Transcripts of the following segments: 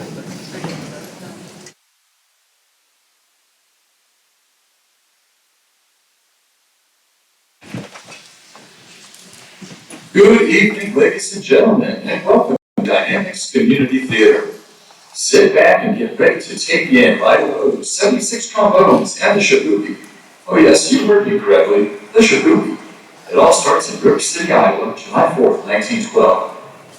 Good evening, ladies and gentlemen, and welcome to Dynamics Community Theater. Sit back and get ready to take in by the 76 trombones and the shabuki. Oh yes, you heard me correctly, the shabuki. It all starts in River City, Iowa, July 4th, 1912.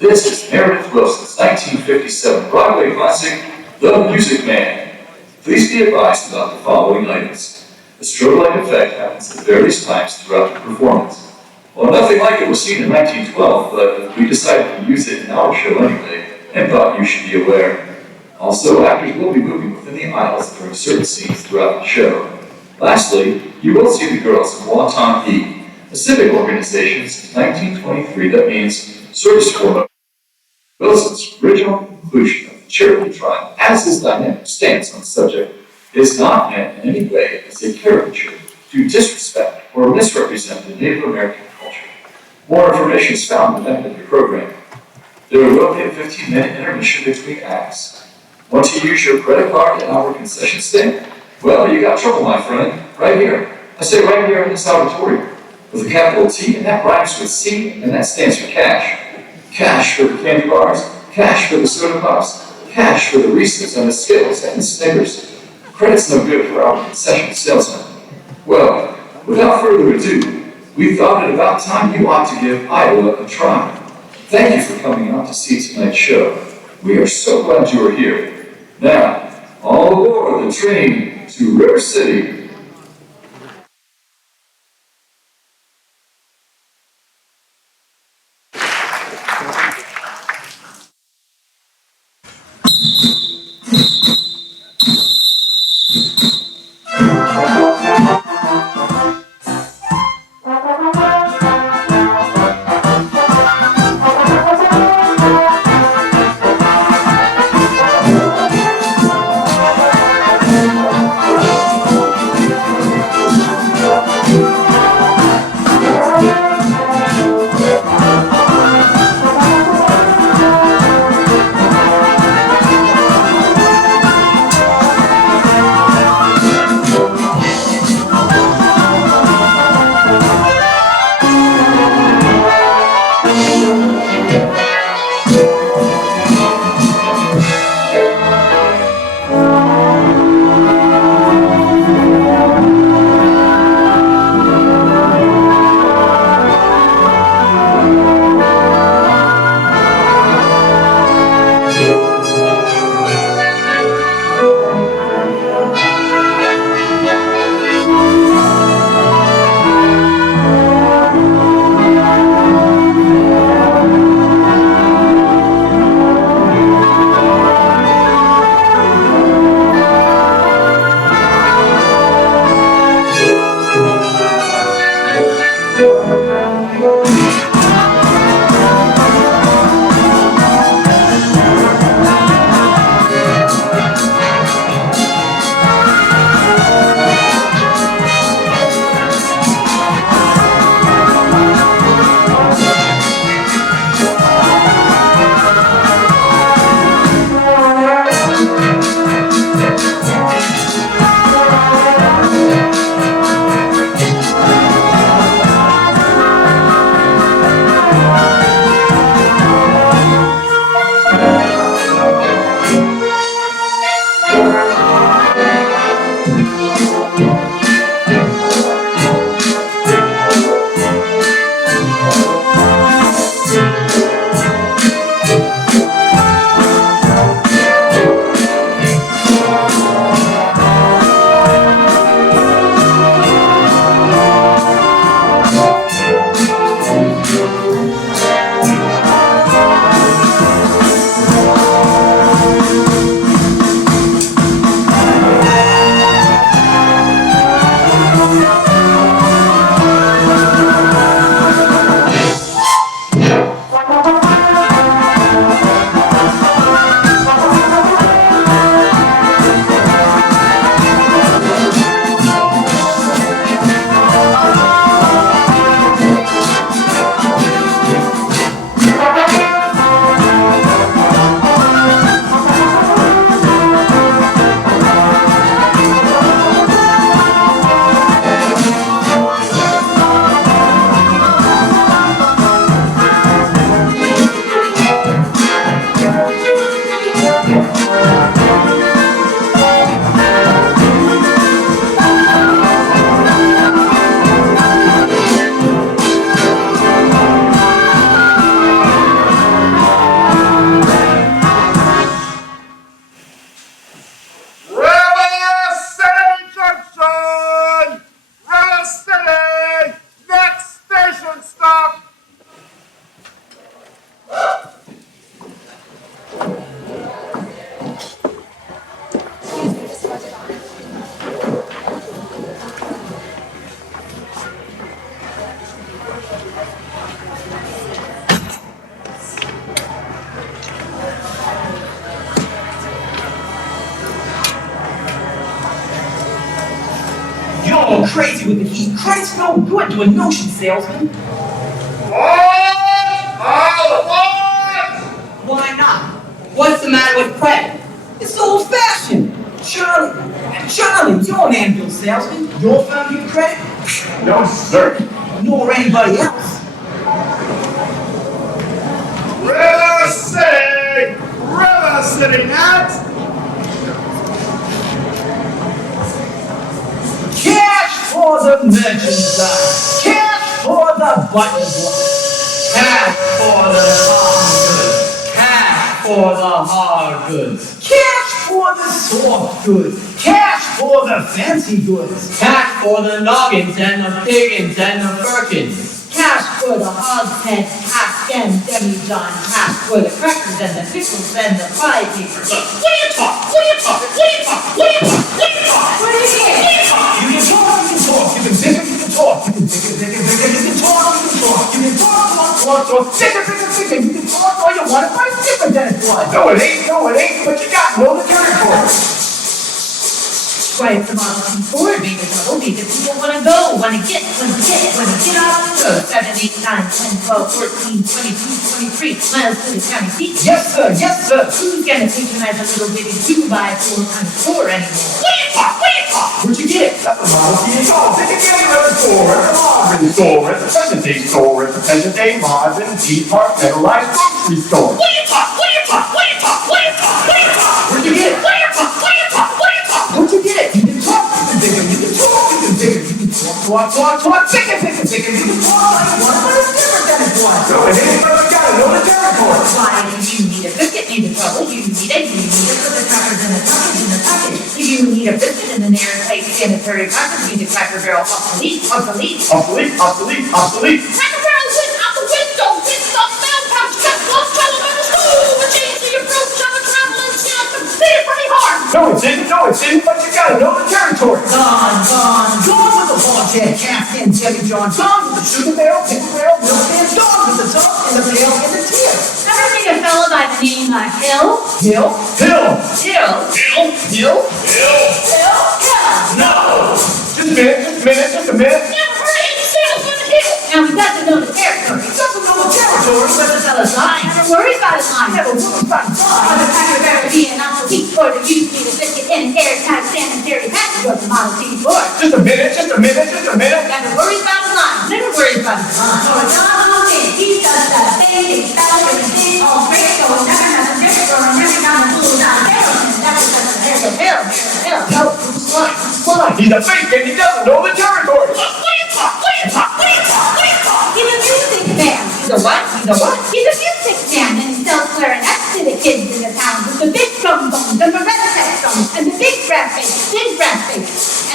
This is Meredith Wilson's 1957 Broadway classic, The Music Man. Please be advised about the following items. The strobe light effect happens at various times throughout the performance. Well, nothing like it was seen in 1912, but we decided to use it in our show anyway, and thought you should be aware. Also, actors will be moving within the aisles during certain scenes throughout the show. Lastly, you will see the girls of Wonton Peak, a civic organization since 1923 that means service for Wilson's original conclusion of the Cherokee tribe as his dynamic stance on the subject is not meant in any way as a caricature to disrespect or misrepresent the Native American culture. More information is found at the end of your program. There will be a 15-minute intermission between acts. Want to use your credit card at our concession stand? Well, you got trouble, my friend, right here. I say right here in this auditorium, with a capital T, and that rhymes with C, and that stands for cash. Cash for the candy bars, cash for the soda pops, cash for the Reese's and the Skittles and the Snickers. Credit's no good for our concession salesman. Well, without further ado, we thought it about time you ought to give Iowa a try. Thank you for coming out to see tonight's show. We are so glad you are here. Now, all aboard the train to River City. all crazy with the heat. Credit's no good to a notion salesman. Why not? What's the matter with credit? It's old-fashioned. Charlie, you're an anvil salesman. You're found your credit? No, sir. Nor anybody else. River City, Nat! Cash for the merchandise. Cash for the button. Cash for the hard goods. Cash for the soft goods. Cash for the fancy goods. Cash for the noggins and the piggins and the firkins. Cash for the hogshead, cash and demijohn, cash for the crackers and the pickles and the pie papers. What are you talking? What are you talking? What are you talking? What are you talking? What are you talking? What is it? You can talk, you can talk. You can bigger, you can talk. You can bigger, you can talk, you can talk. You can talk, bigger. You can talk all you want, but it's different than it was. No, it ain't, but you got to know the territory. Why, it's the Model T4, being a double, because people want to go, want to get off the road. 7, 8, 9, 10, 12, 14, 22, 23 miles to the county seat. Yes, sir, yes, sir. Who's gonna patronize a little bitty 2x4 kind of store anymore? What are you talking? What are you talking? Where'd you get it? That's the Model T. It's all together at the store, at the Marvin store, at the present day store, at the present day Marvin T. Park Federalized Grocery Store. What are you talking? What are you talking? What are you talking? What are you talking? What are you talking? Where'd you get it? What are you talking? What are you talking? What are you talking? Where'd you get it? You can talk, you can bigger, you can talk, you can bigger, you can talk, bigger, you can talk like you want, but it's different than it was. No, it ain't, but you got to know the territory. Why, you need a biscuit, need a trouble, you need it, put the crackers in the package. You need a biscuit in an airtight sanitary package, you need a Cracker Barrel obsolete. Obsolete. Cracker Barrel went out the window. It's the mail pouch. Just one trouble in the school. The change to your fruit, travel, and snap. Hit it pretty hard. No, it isn't, but you got to know the territory. Gone with the hogshead, calf and demijohn. Gone with the sugar barrel, pickle barrel, milk can. Gone with the tub and the pail and the tear. Ever meet a fellow by the name of Hill? Hill? No! Just a minute. Never heard of any salesman here. Now he doesn't know the territory. He doesn't know the territory, but the fella's lying. Never worries about his line. Never worries about his Or line. the Cracker Barrel being an obsolete or the use need a biscuit in an airtight sanitary package of the Model T4. Just a minute. Never worries about his line. Never worries about his line. So Donald thinks he does the thing, he's found everything all great, so never rich, or never down the blue down there. That was just a Hill. No, who's lying? He's a fake and he doesn't know the territory. What are you talking? What are you talking? What are you talking? What are you talking? He's a music man. He's a what? He's a music man, and he sells clarinets to the kids in the town with the big trombones and the red saxophones and the big brass bass,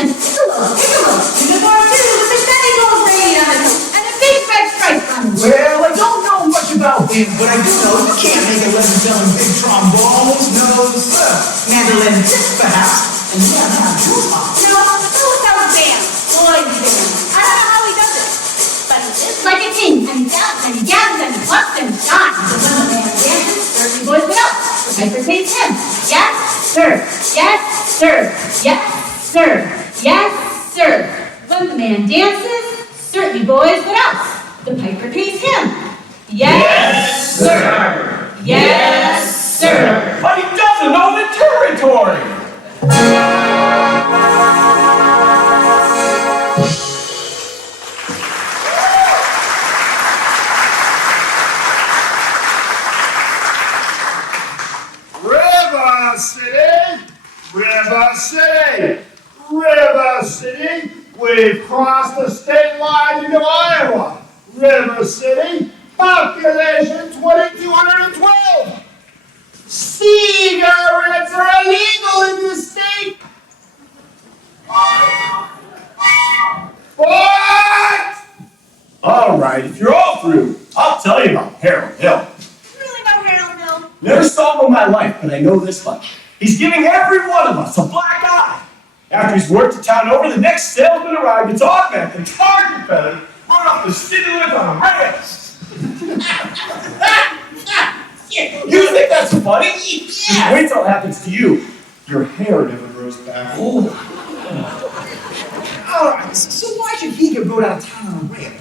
and the piccolo, and the bar too with the Betty Gold braid on it, and a big red stripe on it. Well, I don't know much about him, but I do know you can't make a living selling big trombones. No, sir. Mandolin tips, perhaps, and you haven't had juice box. No, so without a band, boy, he's band. I don't know how he does it, but he lives like a king, and he does, and he gathers, and he plucks, and he shines. But when the man dances, dirty boys get up. The piper pays him. Yes, sir. Yes, sir. Yes, sir. Yes, sir. When the man dances, certainly boys, what else? The piper pays him. Yes, sir. Yes, sir. But he doesn't know the territory. River City, we've crossed the state line into Iowa. River City, population 2,212. Cigarettes are illegal in this state. What? All right, if you're all through, I'll tell you about Harold Hill. really know Harold Hill. Never saw him in my life, but I know this much. He's giving every one of us a black eye. After he's worked the town over, the next salesman arrived, gets off at the target feather, run off the city limits on rails. You think that's funny? Just wait till it happens to you. Your hair never grows back. All right, So why should he go down to town on a rail?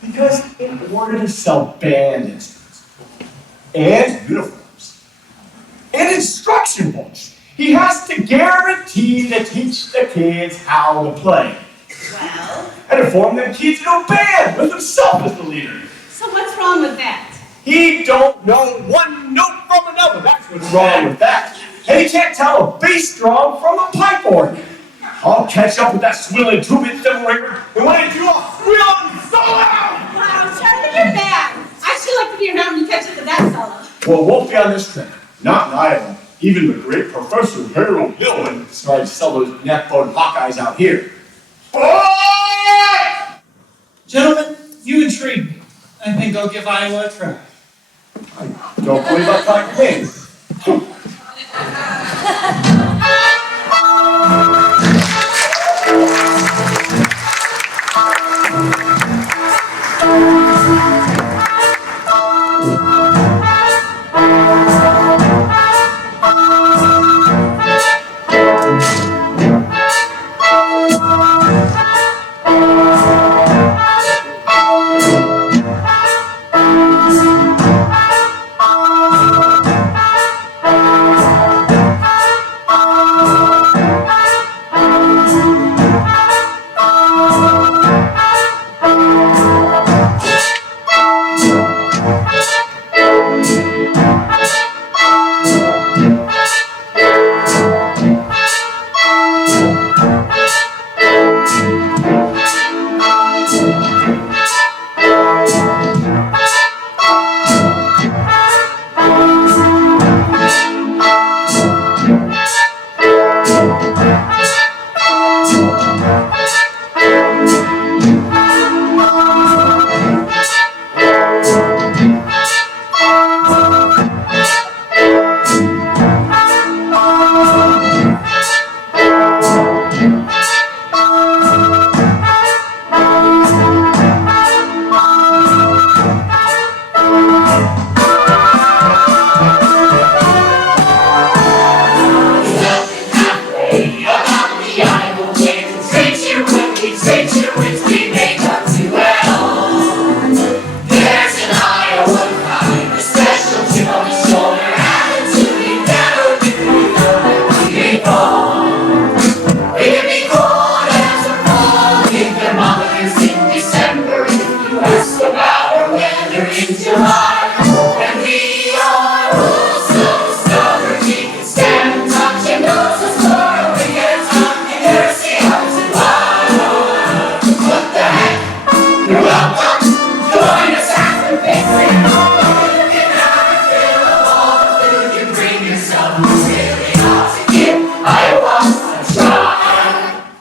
Because in order to sell band instruments, and uniforms, and instruction books, he has to guarantee to teach the kids how to play. Well, And to form them kids into a band with himself as the leader. so what's wrong with that? He don't know one note from another. That's what's wrong with that. And he can't tell a bass drum from a pipe organ. I'll catch up with that swilling two-bit double ringer, and when I do, I'll squeal and so loud! Wow, Charlie, you're bad. I'd still like to be around when you catch up to that fella. Well, it won't be on this trip. Not in Iowa. Even the great Professor Harold Hillman started to sell those neck-bone Hawkeyes out here. Gentlemen, you intrigue me. I think I'll give Iowa a try. I don't believe I find pain.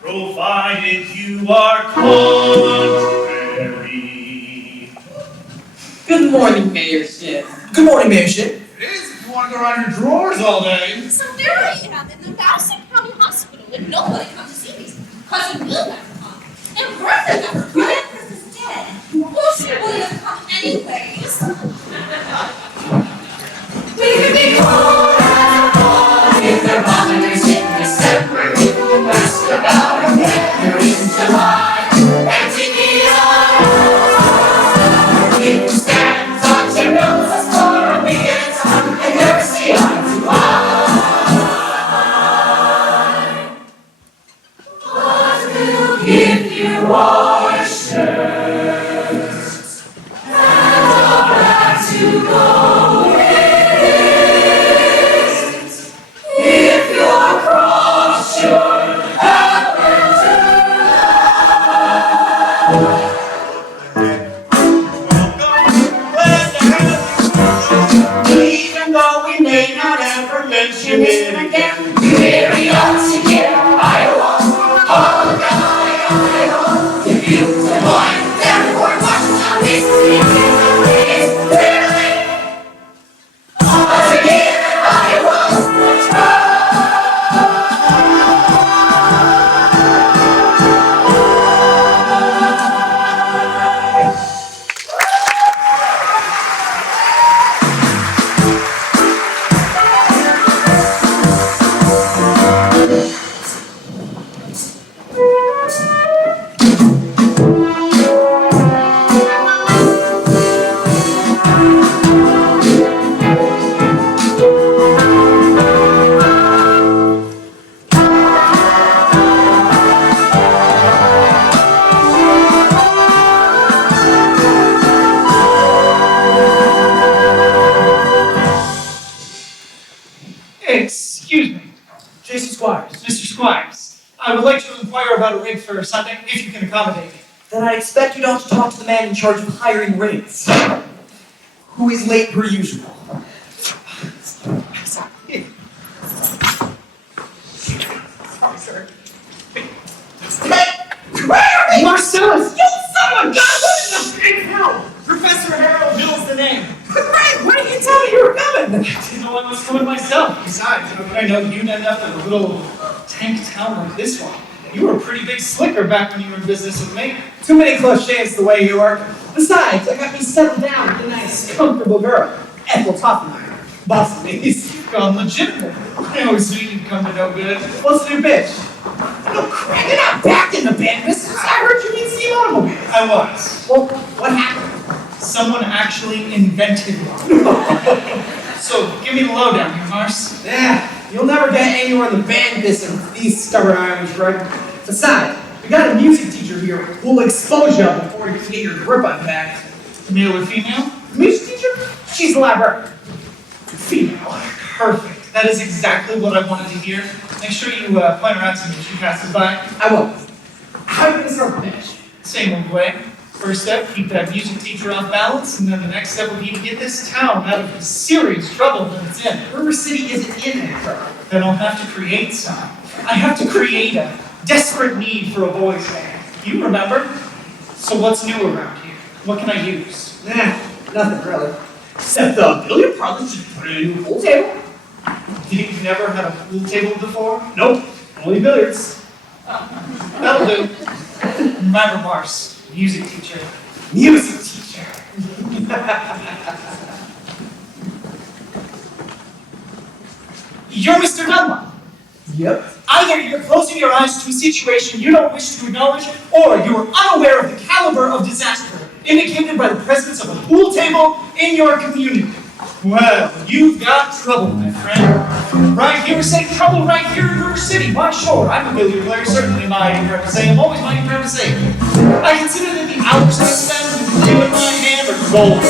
Provided you are contrary. Good morning, Mayor Ship. Good morning, Mayor Ship. It is if you want to go around your drawers all day. So there I am in the Madison County Hospital and nobody comes to see me. Cousin Bill never come. And Bertha never come. Bertha's dead. Well, she wouldn't have come anyways. We could be cold as a ball if the thermometers in December. Ask about our weather in July. And TV you can stand, touch your nose as far as we get on, and never see eye to eye. What will give you our shirts and all that to go with it? If you're cross, you're happen to Even though we may not ever mention it again. very ought to get Iowa, all the Iowa. If you could find them for Washington, D.C., it's really ought to give Iowa a try. Excuse me. Jason Squires. Mr. Squires, I would like to inquire about a rig for Sunday, if you can accommodate me. Then I expect you not to talk to the man in charge of hiring rigs, who is late per usual. Marcellus, you son of a gun! What in the big hell? Professor Harold Hill's the name. Right, why didn't you tell me you were coming? I didn't know I was coming myself. Besides, how could I know you'd end up in a little tank town like this one? You were a pretty big slicker back when you were in business with me. Too many close shaves the way you work. Besides, I got me settled down with a nice, comfortable girl, Ethel Toffenmeyer. Boss of me's. Gone legitimate. I always knew you'd come to no good. What's the new bitch? No crap, you're not back in the band business. I heard you need steam automobiles. I was. Well, what happened? Someone actually invented one. So, give me the lowdown here, Mars. Yeah, you'll never get anywhere in the band business with these stubborn Irish, right? Besides, we got a music teacher here who will expose you before you can get your grip on back. Male or female? Music teacher? She's a librarian. Female. Perfect. That is exactly what I wanted to hear. Make sure you point her out to me as she passes by. I will. How are you gonna start the bench? Same old way. First step, keep that music teacher off balance, and then the next step will be to get this town out of the serious trouble that it's in. River City isn't in that trouble. Then I'll have to create some. I have to create a desperate need for a boys' band. You remember? So what's new around here? What can I use? Nah, nothing really. Except the billiard parlor should put in a new pool table. You've never had a pool table before? Nope, only billiards. That'll do. Remember, Mars, music teacher. Music teacher. You're Mr. Dunlop. Yep. Either you're closing your eyes to a situation you don't wish to acknowledge, or you're unaware of the caliber of disaster indicated by the presence of a pool table in your community. Well, you've got trouble, my friend. Right here, say trouble right here in River City. Why, sure, I'm a billiard player, certainly mighty proud to say. I'm always mighty proud to say. I consider that the hours I spend with the dew in my hand are gold.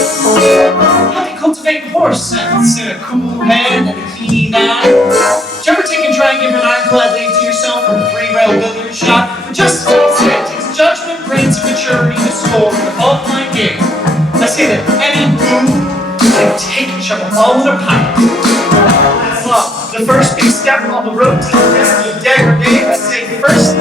How do you cultivate horse sense in a cool head and a keen eye? Did you ever take and try and give an ironclad lead to yourself from a three-rail billiard shot? But just as it takes judgment, brains, and maturity to score in a ball-flying game. I say that any boom can take and shove a ball in a pipe. That's love. The first big step on the road to the rest of the degradation. I say first.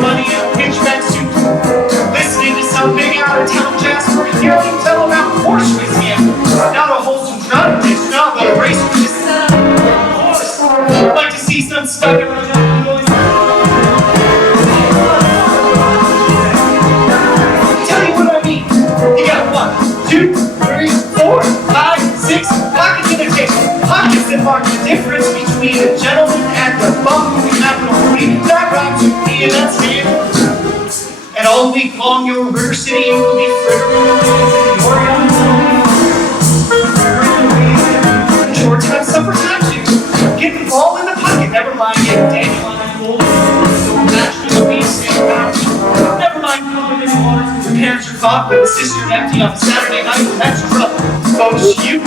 Money in a pinchback suit. Listening to some big out-of-town jazz for hearing him tell about horse racing. Not a wholesome drug addiction, no, but a race with this horse. I'd like to see some stuck in my noise. Tell you what I mean. You got 1, 2, 3, 4, 5, 6 pockets in the case. Pockets that mark the difference between a gentleman and the bum who happen to read that rhymes with me and that's him. And all week long, your River City will be frittering short time, supper time too. Get the ball in the pocket, never mind getting dandelion gold. Don't be safe out. Never mind going in the water. Your parents are caught with the cistern empty on Saturday night. That's trouble. Folks, you.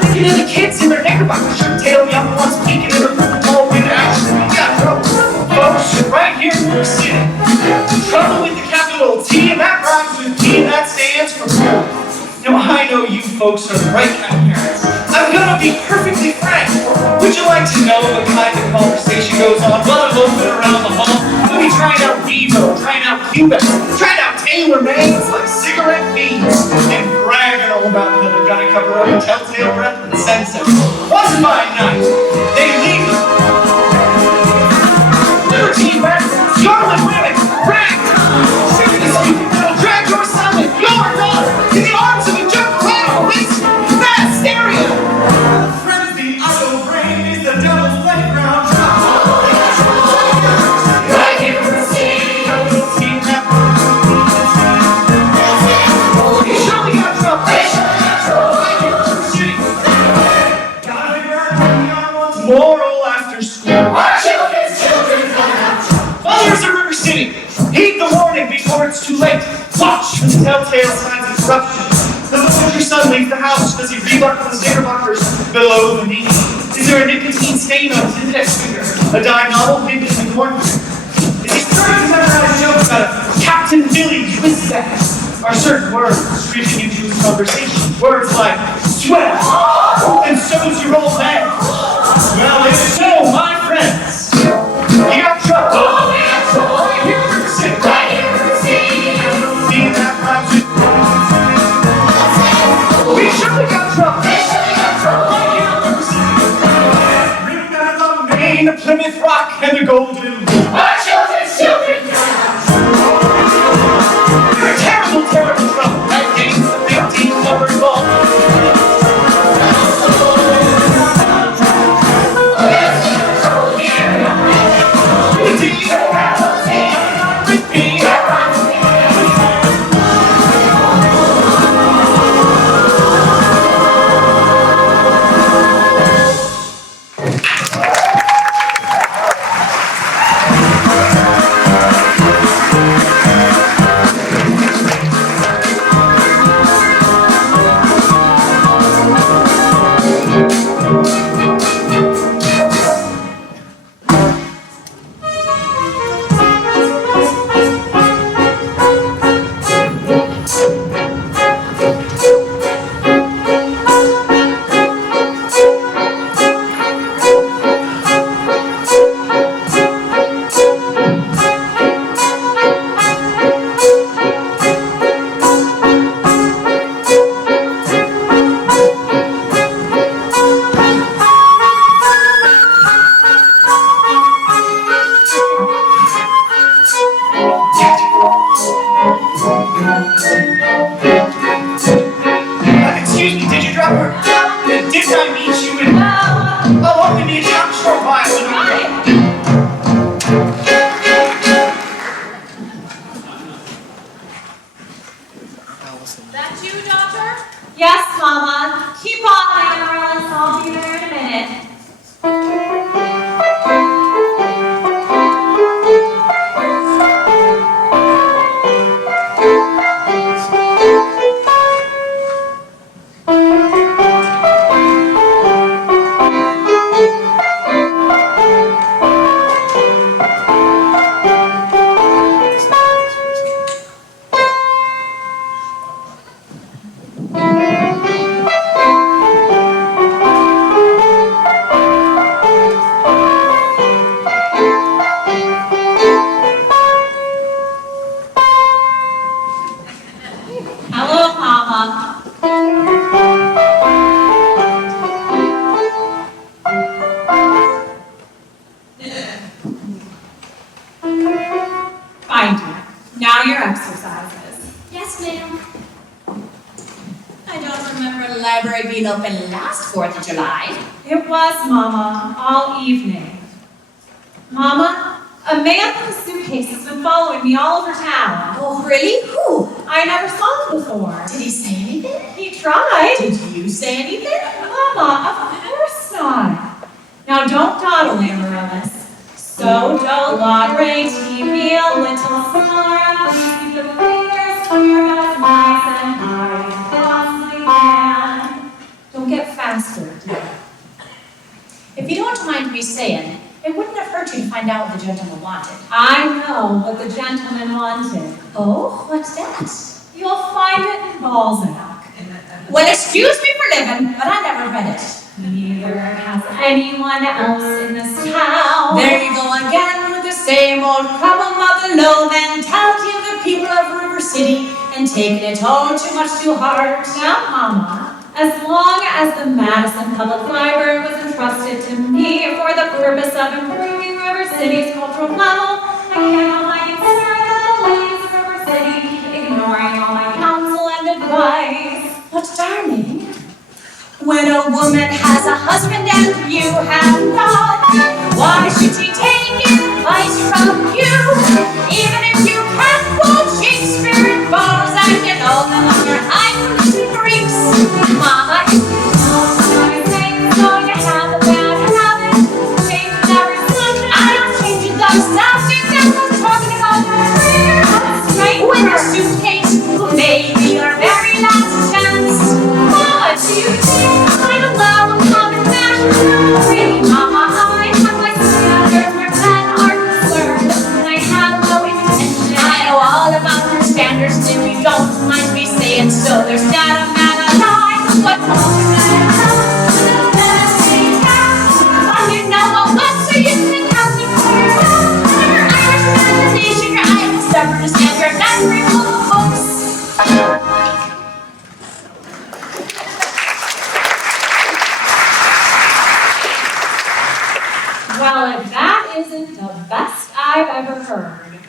Thinking of the kids in their knickerbockers, your tail young ones peeking in the ball with action. You got trouble. Folks, right here in River City. Trouble with the capital T, and that rhymes with T, and that stands for trouble. Now, I know you folks are the right kind of parents. I'm gonna be perfectly frank. Would you like to know what kind of conversation goes on while I'm open around the hall? We'll be trying out Vivo, trying out Cuban, trying out tailor-mades like cigarette fiends, and bragging all about how they're gonna cover up a telltale breath and sunset. One fine night, they leave us. Libertine bastards, scarlet women, rag, shooting the stupid metal, drag your son and your daughter in the arms of a jerk clown. This mass stereo. Frenzy, auto brain is the devil's playground. Right here in the city. You surely got trouble. They should have trouble. Right here in the city. Gotta be earning on once more. warning before it's too late. Watch for the telltale signs of corruption. The moment your son leaves the house, does he remark the knickerbockers below the knee? Is there a nicotine stain on his index finger? A dime novel hidden in the corner? Is he starting to memorize jokes about a Captain Billy Twistback? Are certain words creeping into his conversation? Words like swell and so's your old man. Well, if so, my friends, you got trouble. Oh, we got trouble. Sit Right here in the city. See that rhymes with we surely got trouble. We surely got trouble. Written out of the Maine, Plymouth Rock, and the Golden. Our children's children. You're a terrible, terrible trouble. That game's the 15-covered ball. Open last 4th of July. It was, Mama, all evening. Mama, a man with a suitcase has been following me all over town. Oh, really? Who? I never saw him before. Did he say anything? He tried. Did you say anything? Mama, of course not. Now don't dawdle, Amaryllis. So don't rate TV a little more. Keep the fingers from your mouth nice and hard and possibly can. Don't get faster, dear. If you don't mind me saying, it wouldn't have hurt you to find out what the gentleman wanted. I know what the gentleman wanted. Oh, what's that? You'll find it in Balzac. Well, excuse me for living, but I never read it. Neither has anyone else in this town. There you go again with the same old problem of the low mentality of the people of River City and taking it all too much to heart. Now, Mama, as long as the Madison Public Library was entrusted to me for the purpose of improving River City's cultural level, I cannot my concern that the ladies of River City keep ignoring all my counsel and advice. But darling, when a woman has a husband and you have not, why should she take advice from you? Even if you can't quote Shakespeare and Balzac and all the other high-falutin Greeks, Mama, if you know somebody's going to have a bad habit, change it every Sunday. I don't change it those subjects. I'm not talking about the prayers. manners, and if you don't mind me saying so, there's not a man alive who would call me on your elbow, what's so you can count me for your your Irish imagination, your Irish stubbornness, and your memory full of books. Well, if that isn't the best I've ever heard.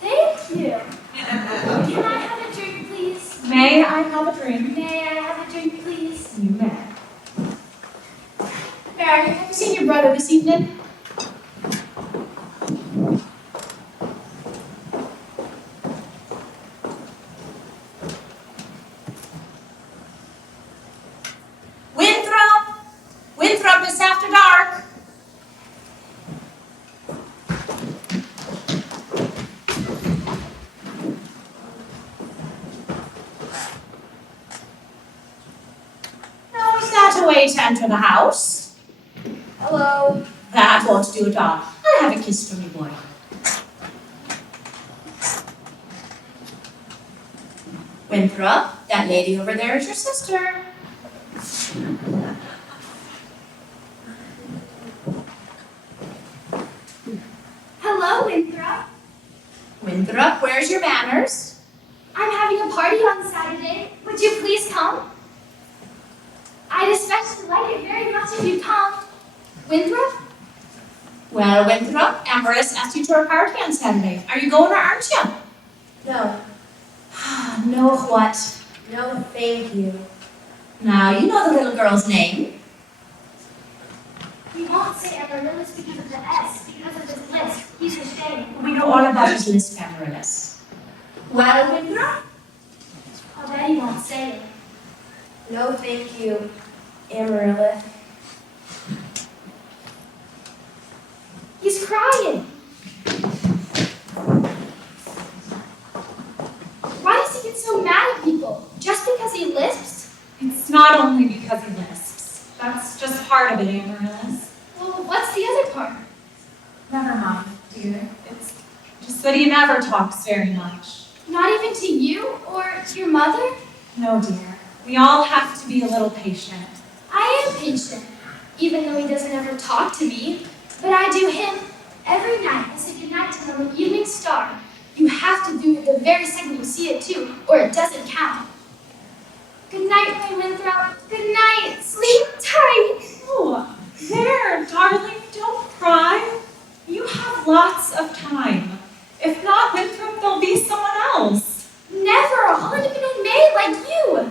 Thank you. Can I have a drink, please? May I have a drink? May I have a drink, please? You may. Mary, have you seen your brother this evening? Winthrop! Winthrop, it's after dark. No, he's not away to enter the house. Hello. That won't do at all. I'll have a kiss from you, boy. Winthrop, that lady over there is your sister. Hello, Winthrop. Winthrop, where's your manners? I'm having a party on Saturday. Would you please come? I'd especially like it very much if you come. Winthrop? Well, Winthrop, Amaryllis asked you to her party on Saturday. Are you going or aren't you? No. No what? No, thank you. Now, you know the little girl's name. We won't say Amaryllis because of the S, because of his list. He's ashamed. We know all about his list, Amaryllis. Well, Winthrop? I'll bet he won't say it. No, thank you, Amaryllis. He's crying. Why does he get so mad at people? Just because he lisps? It's not only because he lisps. That's just part of it, Amaryllis. Well, what's the other part? Never mind, dear. It's just that he never talks very much. Not even to you or your mother? No, dear. We all have to be a little patient. I am patient, even though he doesn't ever talk to me. But I do him every night. I say goodnight to him on the evening star. You have to do it the very second you see it too, or it doesn't count. Good night, my Winthrop. Good night. Sleep tight. Oh, there, darling, don't cry. You have lots of time. If not Winthrop, there'll be someone else. Never. I'll end up in a maid like you.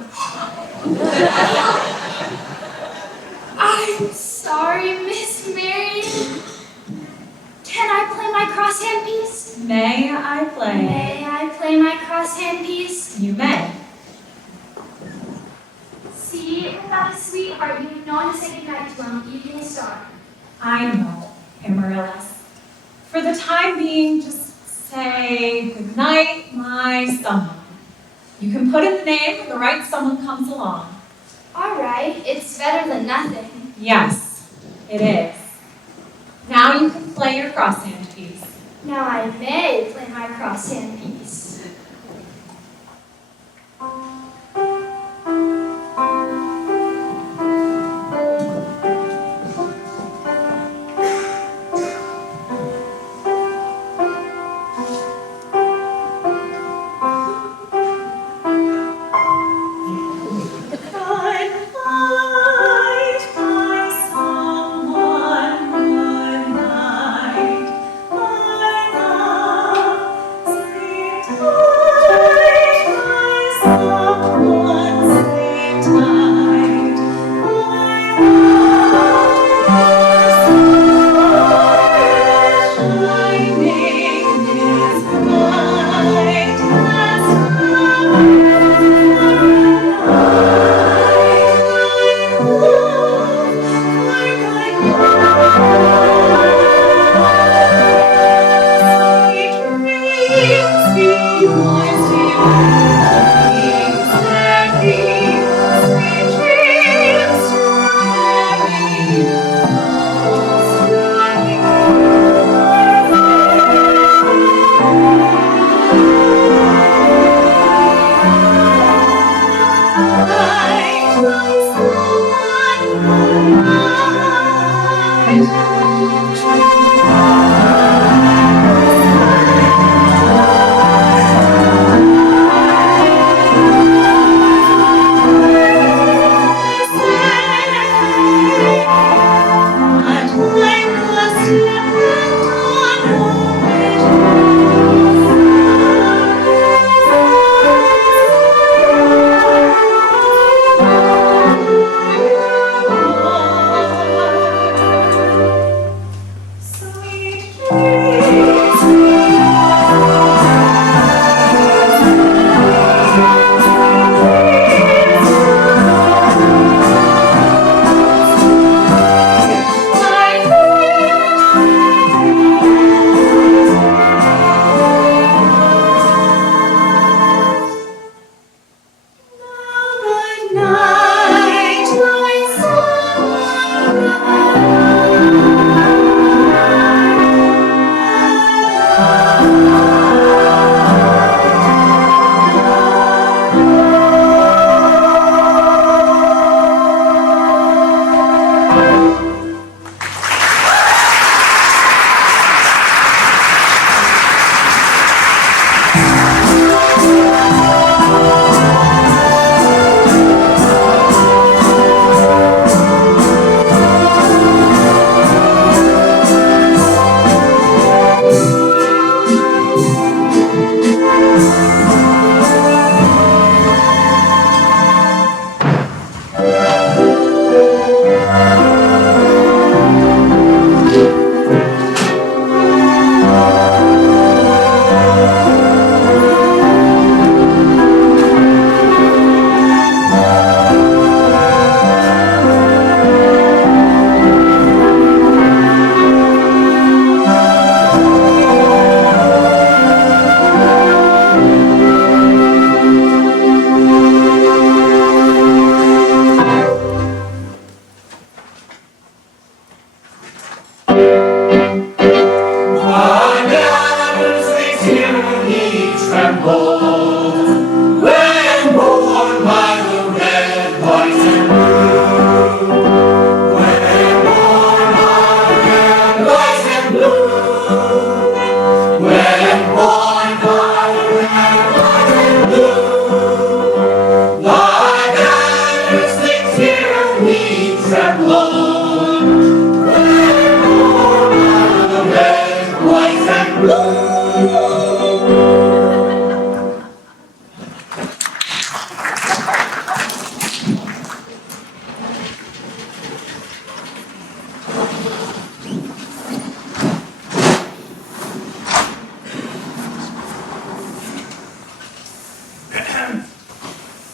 I'm sorry, Miss Mary. Can I play my crosshand piece? May I play? May I play my crosshand piece? You may. See, without a sweetheart, you have no one to say goodnight to on the evening star. I know, Amaryllis. For the time being, just say goodnight, my someone. You can put in the name when the right someone comes along. All right, it's better than nothing. Yes, it is. Now you can play your crosshand piece. Now I may play my crosshand piece. Someone, good night, my love, sleep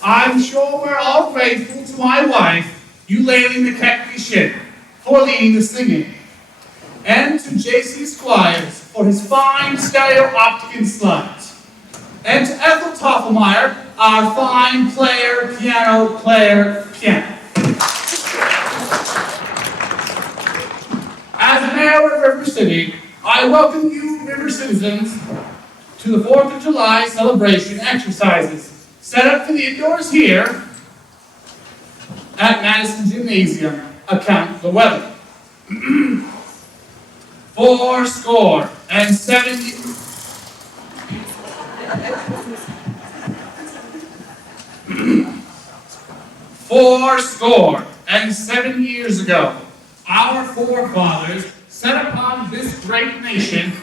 I'm sure we're all grateful to my wife, Eulalie McKechnie for leading the singing, and to J.C. Squires for his fine stereo-optic slides, and to Ethel Toffelmeyer, our fine piano player. As mayor of River City, I welcome you, River citizens, to the 4th of July celebration exercises set up for the indoors here at Madison Gymnasium. Account the weather. 4 and 70. Fourscore and 7 years ago, our forefathers set upon this great nation.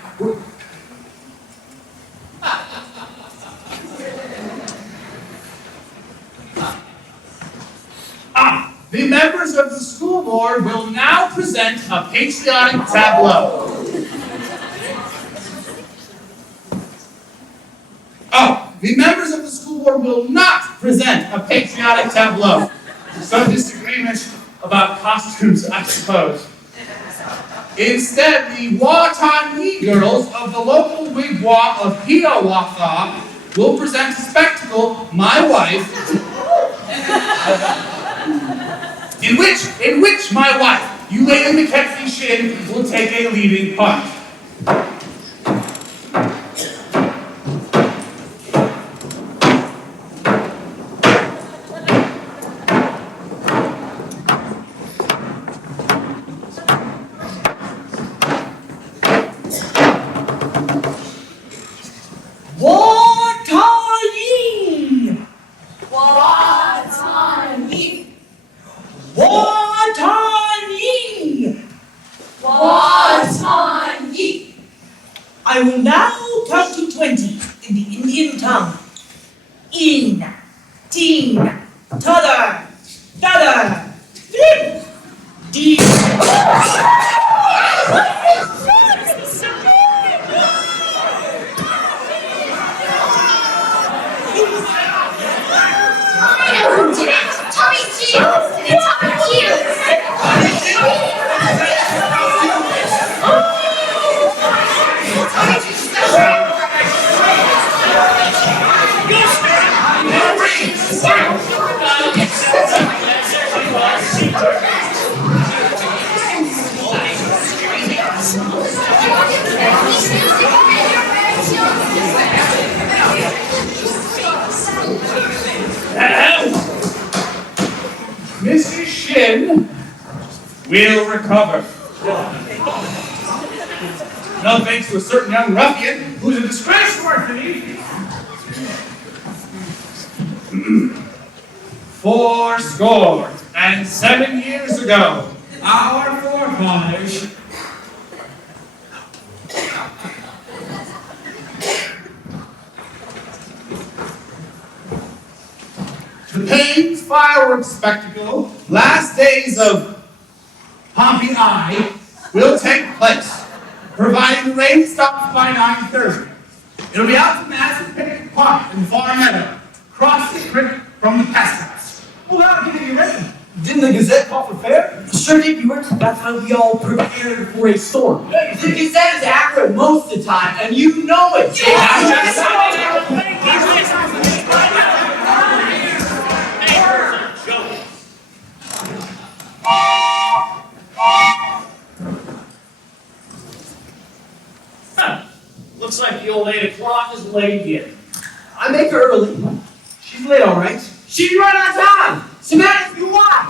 The members of the school board will now present a patriotic tableau. The members of the school board will not present a patriotic tableau. Some disagreement about costumes, I suppose. Instead, the Watani girls of the local wigwam of Hiawatha will present a spectacle, My Wife, in which my wife, Eulalie McKechnie, will take a leading part. I will now count to 20 in the Indian tongue. In, teen, t'other, t'other, flip, dee. Mrs. Shin will recover. No thanks to a certain young ruffian who's a disgrace to our city. 4 and 7 years ago, our forefathers the Payne's fireworks spectacle, last days of Pompey I, will take place, providing the rain stops by 9:30. It'll be out to Madison Picnic Park in Far Meadow, across the creek from the pest house. Well, that'll get you ready. Didn't the Gazette call for fair? Sure did, Bjork. That's how we all prepared for a storm. The Gazette is accurate most of the time, and you know it. Looks like the old 8 o'clock is late again. I make her early. She's late, all right. She's right on time. Samantha, you want?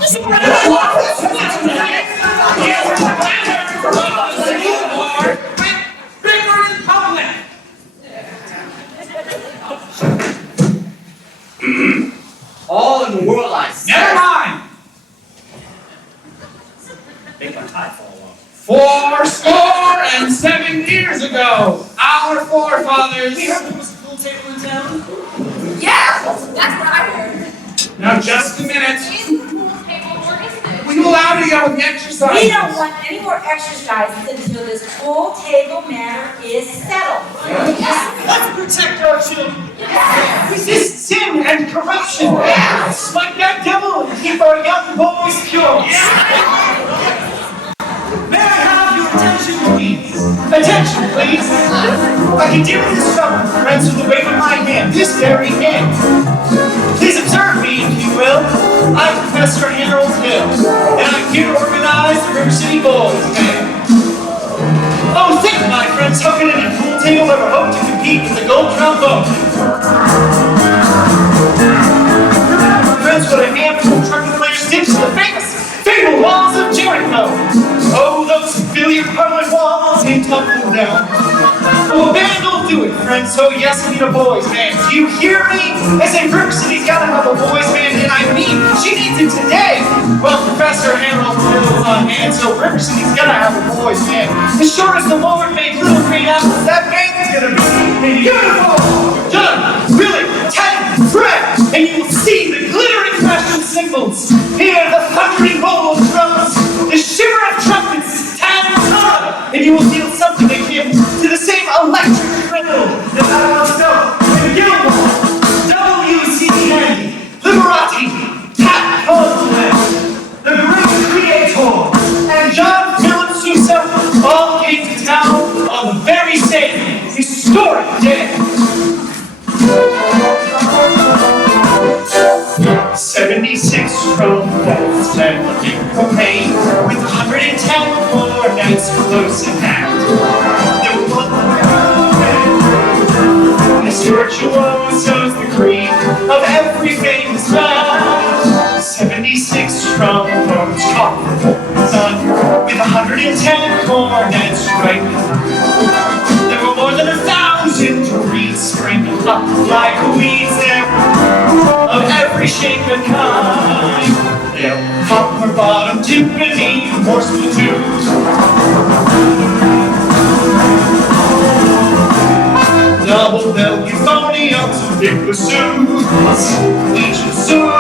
Bigger in public. All in the world I see. Never mind. Make my tie fall off. 4 and 7 years ago, our forefathers. We heard there was a pool table in town. Yeah, that's what I heard. Now, just a minute. Is the pool table or isn't it? Will you allow me to go with the exercise? We don't want any more exercises until this pool table matter is settled. Let's protect our children. Resist sin and corruption. Smite that devil and keep our young boys pure. May I have your attention, please? Attention, please. I can deal with this trouble, friends, with the wave of my hand, this very hand. Please observe me, if you will. I'm Professor Harold Hill, and I'm here to organize the River City Boys Band. Oh, think, my friends, how can any pool table ever hope to compete with the gold trombone? Remember, friends, what a handful of trumpet players did to the famous fatal walls of Jericho. Oh, those familiar permanent walls came tumbling down. Oh, a band will do it, friends, so yes, we need a boys band. Do you hear me? I say River City's gotta have a boys band, and I mean, she needs it today. Well, Professor Harold Hill on hand, so River City's gotta have a boys band. As sure as the Lord made little green apples, that band's gonna be beautiful. John, Willie, Ted, Fred, and you will see the glittering fashion cymbals. Hear the thundering roll of drums, the shimmer of trumpets, and you will feel something akin to the same electric thrill that I once felt in Gilmore, W.C. Handy, Liberati, Pat Conklin, the great creator, and John Phillips himself all came to town on the very same historic day. 76 trombones and cocaine with 110 cornets close in hand. There were as virtuosos the cream of every famous band. 76 trombones comparable none with 110 cornets right behind. There were more than 1,000 reeds sprinkled up like weeds there of every shape and kind. They'll copper bottom timpani, horse platoons. Double bell euphoniums and big bassoons. Each bassoon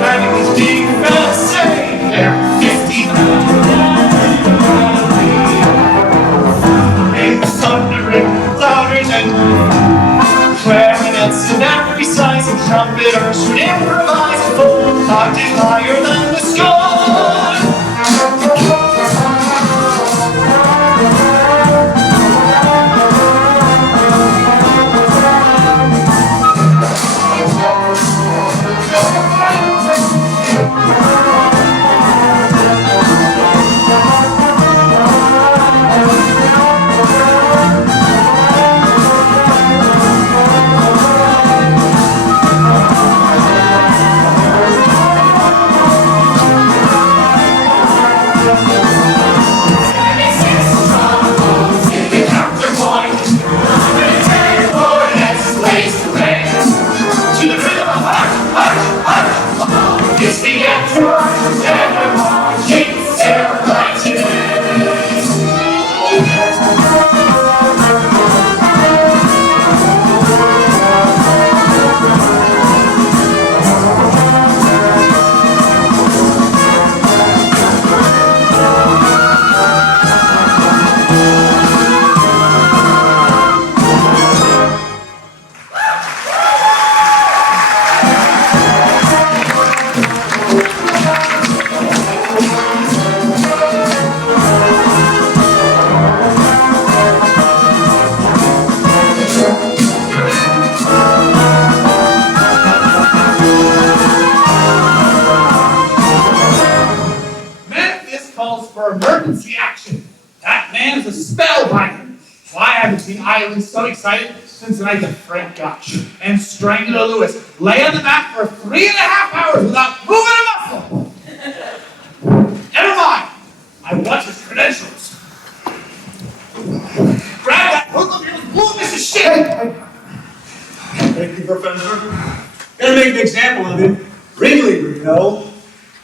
having his big fat say. They're 50 and thundering louder than clarinets of every size and trumpeters should improvise a full octave higher than the sky. It's the emperor and the marching ceremony. Emergency action! That man is a spellbinder! Why haven't seen Island so excited since the night that Fred got and Strangler Lewis lay on the mat for 3.5 hours without moving a muscle! Never mind! I want his credentials. Grab that hoodlum here with boominess of shit! Thank you, Professor. Gonna make an example of him. Ringleader, you know.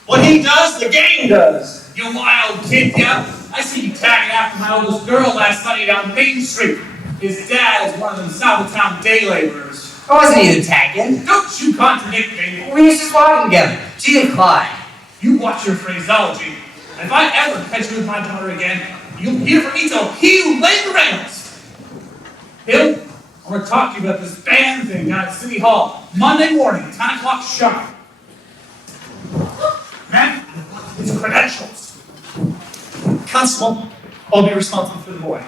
What he does, the game does. You wild kid, yeah? I see you tagging after my oldest girl last Sunday down Main Street. His dad is one of them South of Town day laborers. I wasn't even tagging. Don't you contradict me. We was just walking together. She and Clyde. You watch your phraseology. And if I ever catch you with my daughter again, you'll hear from me till he who laid the rails. Bill, I want to talk to you about this band thing down at City Hall, Monday morning, 10 o'clock sharp. Man, his credentials. Constable, I'll be responsible for the boy.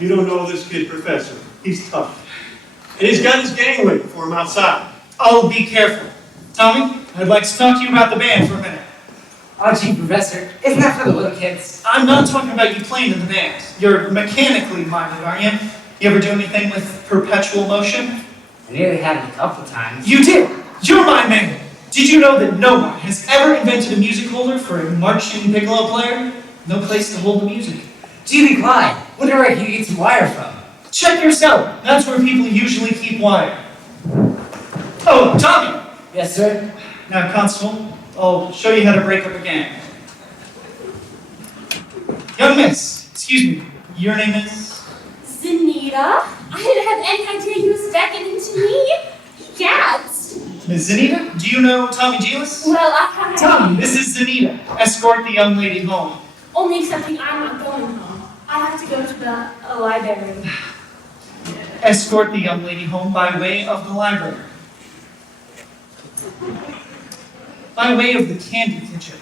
You don't know this kid, Professor. He's tough. And he's got his gang waiting for him outside. Oh, be careful. Tommy, I'd like to talk to you about the band for a minute. Oh, gee, Professor, isn't that for the little kids? I'm not talking about you playing in the band. You're mechanically minded, aren't you? You ever do anything with perpetual motion? I nearly had it a couple times. You did! You're my man! Did you know that no one has ever invented a music holder for a marching piccolo player? No place to hold the music. Gee, be quiet. Wonder where you get some wire from. Check your cellar. That's where people usually keep wire. Oh, Tommy! Yes, sir? Now, Constable, I'll show you how to break up a gang. Young miss, excuse me, your name is? Zenita? I didn't have any idea he was beckoning to me. He gasped. Miss Zenita, do you know Tommy Gillis? Well, Tommy, this is Zenita. Escort the young lady home. Only accepting I'm not going home. I have to go to the library. Escort the young lady home by way of the library. By way of the candy kitchen.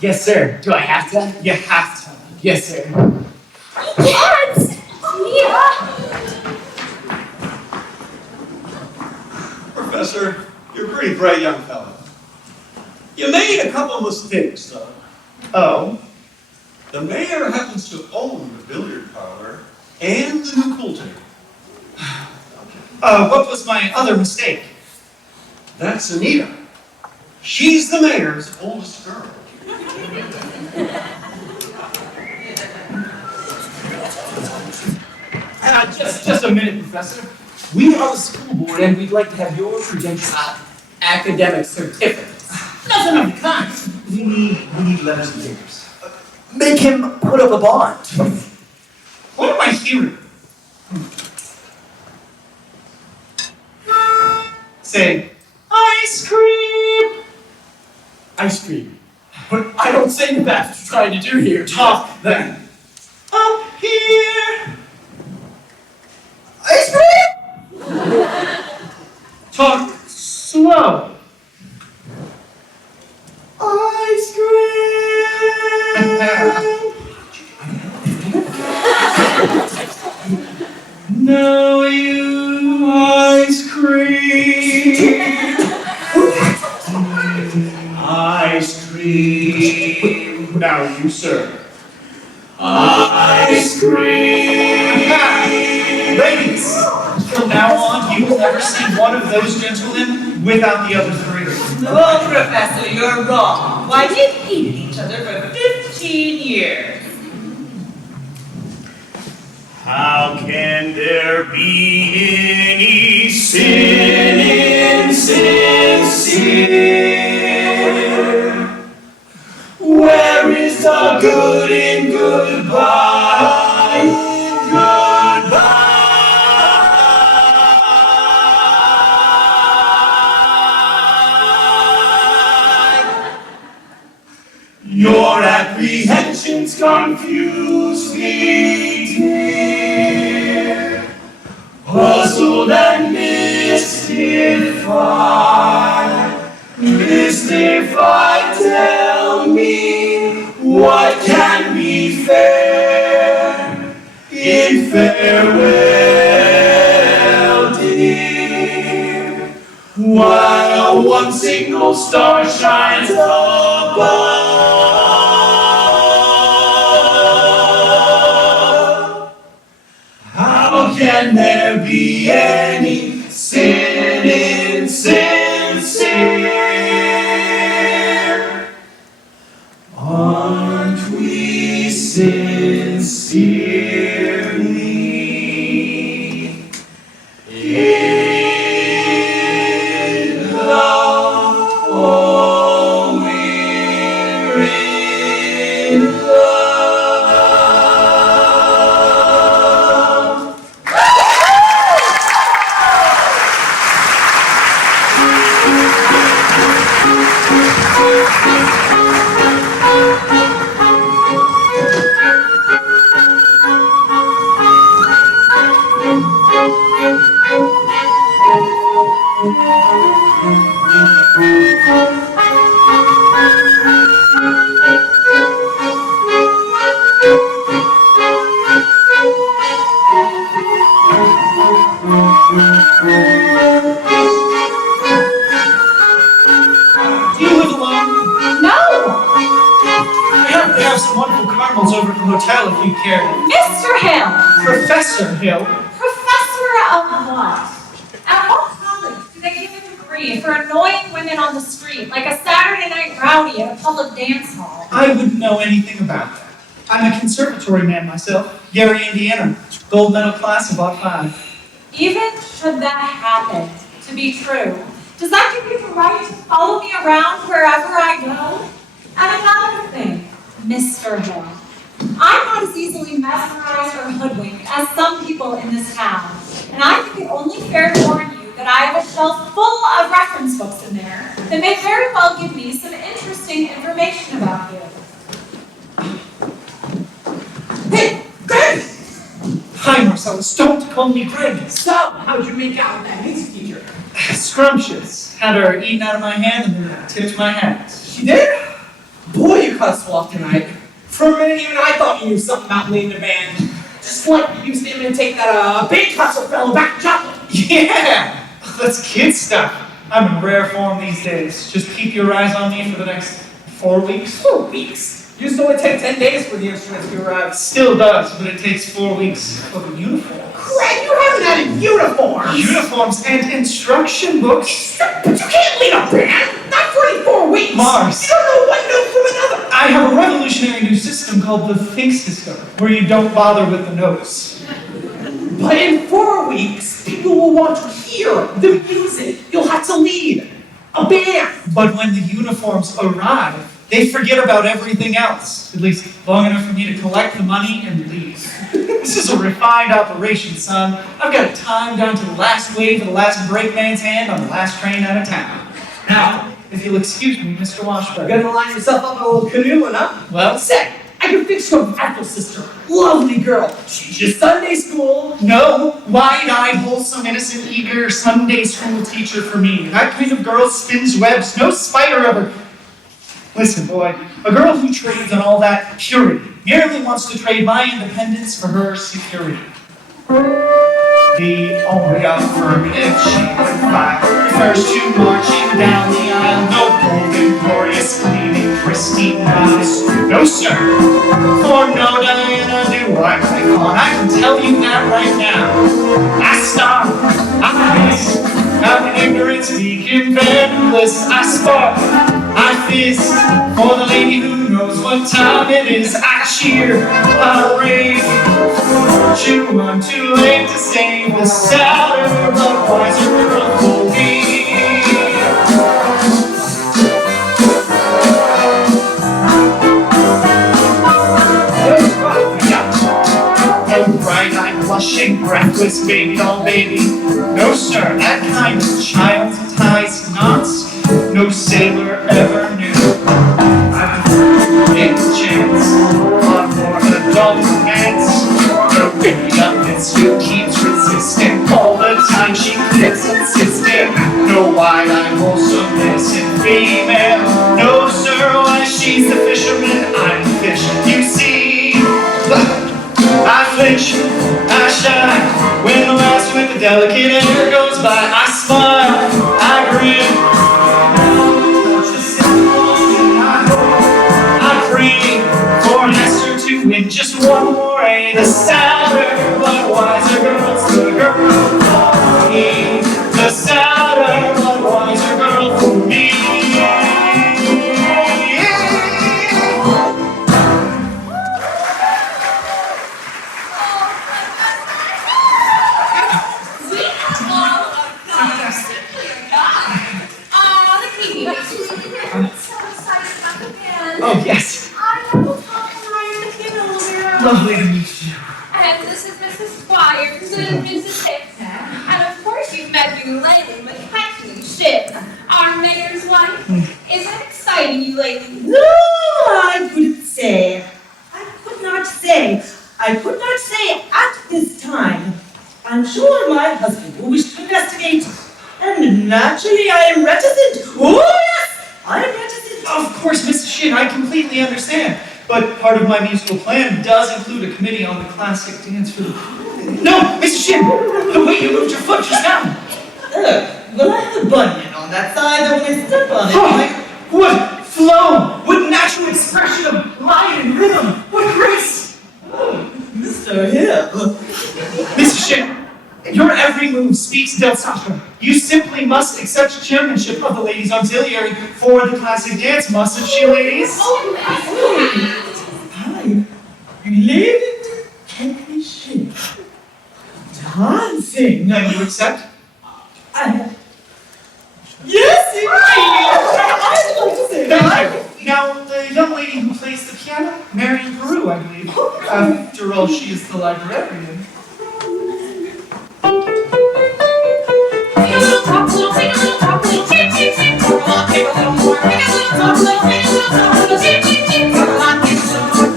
Yes, sir. Do I have to? You have to. Yes, sir. He can't! Zenita! Professor, you're a pretty bright young fellow. You made a couple mistakes, though. Oh? The mayor happens to own the billiard parlor and the new pool table. What was my other mistake? That's Anita. She's the mayor's oldest girl. Just a minute, Professor. We are the school board and we'd like to have your credentials. Academic certificates. Nothing of the kind. We need letters and papers. Make him put up a bond. What am I hearing? Say, ice cream! Ice cream. But I don't say that what you're trying to do here. Talk then. Up here! Ice cream? Talk slow. Ice cream! No, you ice cream. Ice cream. Now you, sir. Ice cream. Ladies, from now on, you will never see one of those gentlemen without the other three. No, Professor, you're wrong. Why, they've hated each other for 15 years. How can there be any sin insincere? Where is the good in goodbye? Your apprehensions confuse me, dear. Puzzled and mystified, tell me what can be fair in farewell, dear. While one single star shines above, how can there be any sin insincere? Aren't we sincerely in love? Oh, we're in love. Do you live alone? No! I happen to have some wonderful caramels over at the hotel if you care. Mr. Hill! Professor Hill. Professor of what? At what college do they give a degree for annoying women on the street, like a Saturday night rowdy at a public dance hall? I wouldn't know anything about that. I'm a conservatory man myself. Gary, Indiana. Gold medal class of '05. Even should that happen to be true, does that give you the right to follow me around wherever I go? And another thing, Mr. Hill, I'm not as easily mesmerized or hoodwinked as some people in this town, and I think it only fair to warn you that I have a shelf full of reference books in there that may very well give me some interesting information about you. Hey, Greg! Hi, Marcellus. Don't call me Greg. So, how'd you make out with that music teacher? Scrumptious. Had her eaten out of my hand and then tipped my hat. She did? Boy, you cut us off tonight. For a minute, even I thought you knew something about leading a band. Just like you used to imitate that big hustle fellow back in Joplin. Yeah! That's kid stuff. I'm in rare form these days. Just keep your eyes on me for the next 4 weeks. 4 weeks? Used to only take 10 days for the instruments to arrive. Still does, but it takes 4 weeks for the uniforms. Greg, you haven't had a uniform! Uniforms and instruction books. But you can't lead a band! Not for only 4 weeks! Mars. You don't know one note from another! I have a revolutionary new system called the Think system, where you don't bother with the notes. But in 4 weeks, people will want to hear the music. You'll have to lead a band. But when the uniforms arrive, they forget about everything else, at least long enough for me to collect the money and leave. This is a refined operation, son. I've got it timed down to the last wave of the last brakeman's hand on the last train out of town. Now, if you'll excuse me, Mr. Washburn. You're gonna line yourself up in a little canoe, huh? Well, Say, I can fix your apple sister. Lovely girl. She's just Sunday school. no, wide-eyed, wholesome, innocent, eager Sunday school teacher for me. That kind of girl spins webs no spider ever. Listen, boy, a girl who trades on all that purity merely wants to trade my independence for her security. The only affirmative she would find refers to marching down the aisle. No golden, glorious, gleaming, pristine goddess. No, sir. For no Diana do I play on. I can tell you that right now. I starve. I miss. Out in ignorance, beacon, vandalous. I spark. I fist for the lady who knows what time it is. I cheer, I rave. Chew, I'm too late to save the sadder but wiser girl for me. Oh, bright-eyed, blushing, breathless baby doll baby. No, sir, that kind of child ties knots no sailor ever knew. I've taken a chance on more adult romance. No baby up and still keeps resisting. All the time she keeps insisting. No wide-eyed wholesomeness in female. No, sir, why she's the fisherman, I'm the fish. You see, I flinch, I shine. When the last with the delicate air goes by, I smile, I grin. I pray for an Esther to win just one more A. The sadder but wiser girl's the girl for me. The sadder but wiser girl for me. Oh, yes. I'm Uncle Tom and Ryan McKinnon. Lovely to meet you. And this is Mrs. Squires and Mrs. Hickson. And of course you've met Eulalie McKechnie Shin, our mayor's wife. Is it exciting, Eulalie? No, I couldn't say. I could not say. I could not say at this time. I'm sure my husband will wish to investigate and naturally I am reticent. Oh yes, I am reticent. Of course, Mrs. Shin, I completely understand. But part of my musical plan does include a committee on the classic dance for the... No, Mrs. Shin! The way you moved your foot just now! Well, I have a bunion on that side that when I step on it, Oh, what flow! What natural expression of line and rhythm! What grace! Mr. Hill. Mrs. Shin, your every move speaks Del Sacra. You simply must accept chairmanship of the Ladies Auxiliary for the classic dance, mustn't she, ladies? I related to Kendall shit. Dancing. Now you accept? Yes, indeed. I'd like to say that. Thank you. Now, the young lady who plays the piano, Marion Peru, I believe. After all, she is the librarian. Take a little talk, little tick, tick, tick. Come on, take a little more. Take a little talk, little tick, tick, tick. Come on, take a little more.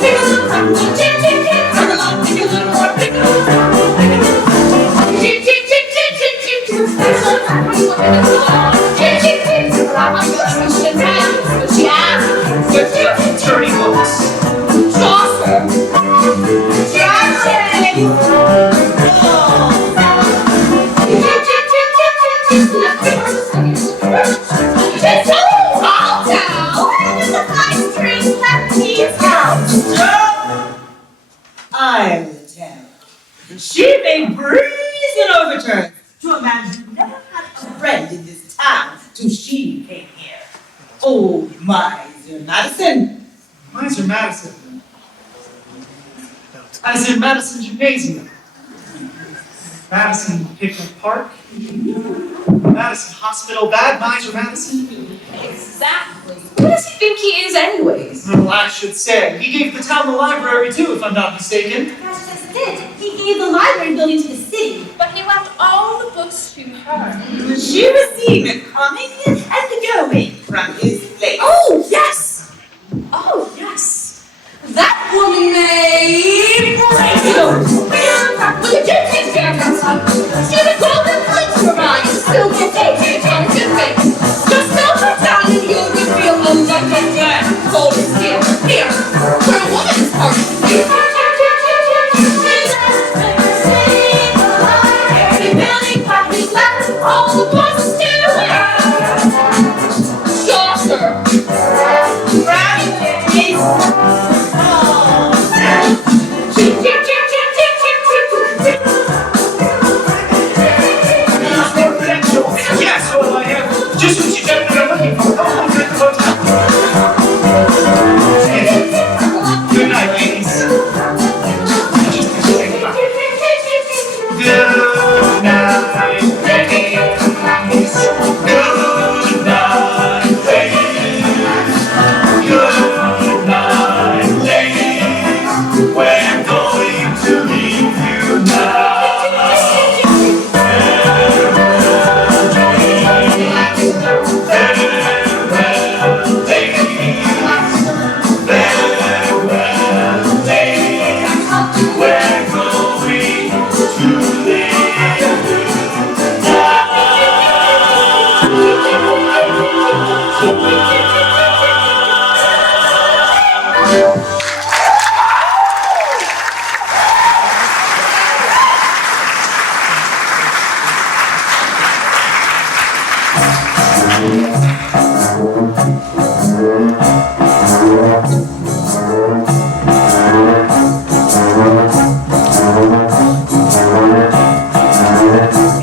Take a little talk, little tick, tick, tick. Come on, take a little more. Take a little talk, tick, tick, tick, tick, tick, tick. Take a little talk, tick, tick, tick. I'm gonna shit down. Yeah. Dirty books. Saucer. I will tell. She may breeze and overturn to a man who never had a friend in this town till she came here. Oh, Miser Madison. Miser Madison. As in Madison Gymnasium. Madison Picnic Park. Madison Hospital. Bad Miser Madison. Exactly. Who does he think he is anyways? Well, I should say. He gave the town the library too, if I'm not mistaken. Yes, just did. He gave the library building to the city. But he left all the books to her. She received it coming and going from his place. Oh, yes! Oh, yes. That woman may break it over. She was golden plates for mine, still get taken on his face. Just melt her down and you'll reveal a lucky man. Golden skin, here, where a woman's heart is. All the books still wear. Saucer. Yes, well, I have just what you gentlemen are looking for. Come on, get the hotel. Good night, ladies. Good night, ladies. Good night, ladies. Good night, ladies. We're going to leave you now.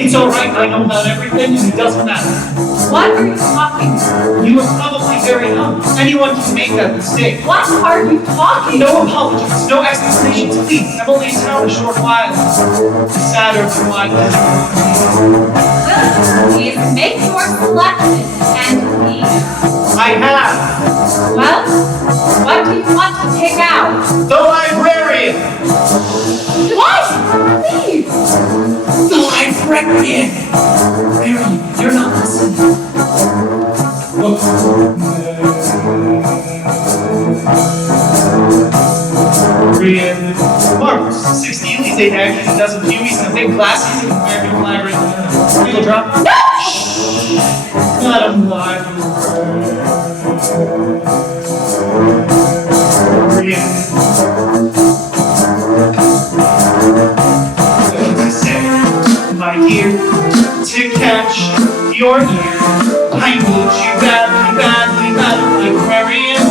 It's alright, I know about everything and it doesn't matter. What are you talking about? You are probably very young. Anyone can make that mistake. What are you talking No apologies, no explanations, please. I'm only in town a short while. Sadder for why Well, please make your selection and leave. I have Well, what do you want to pick out? the librarian. What? Please. The librarian. Mary, you're not listening. Look. Marvelous. 60 Elise State actors, a dozen Hueys, and a big glass of American flag right there. Little drop. Madam my dear, to catch your ear, I need you badly, badly, Madam Librarian.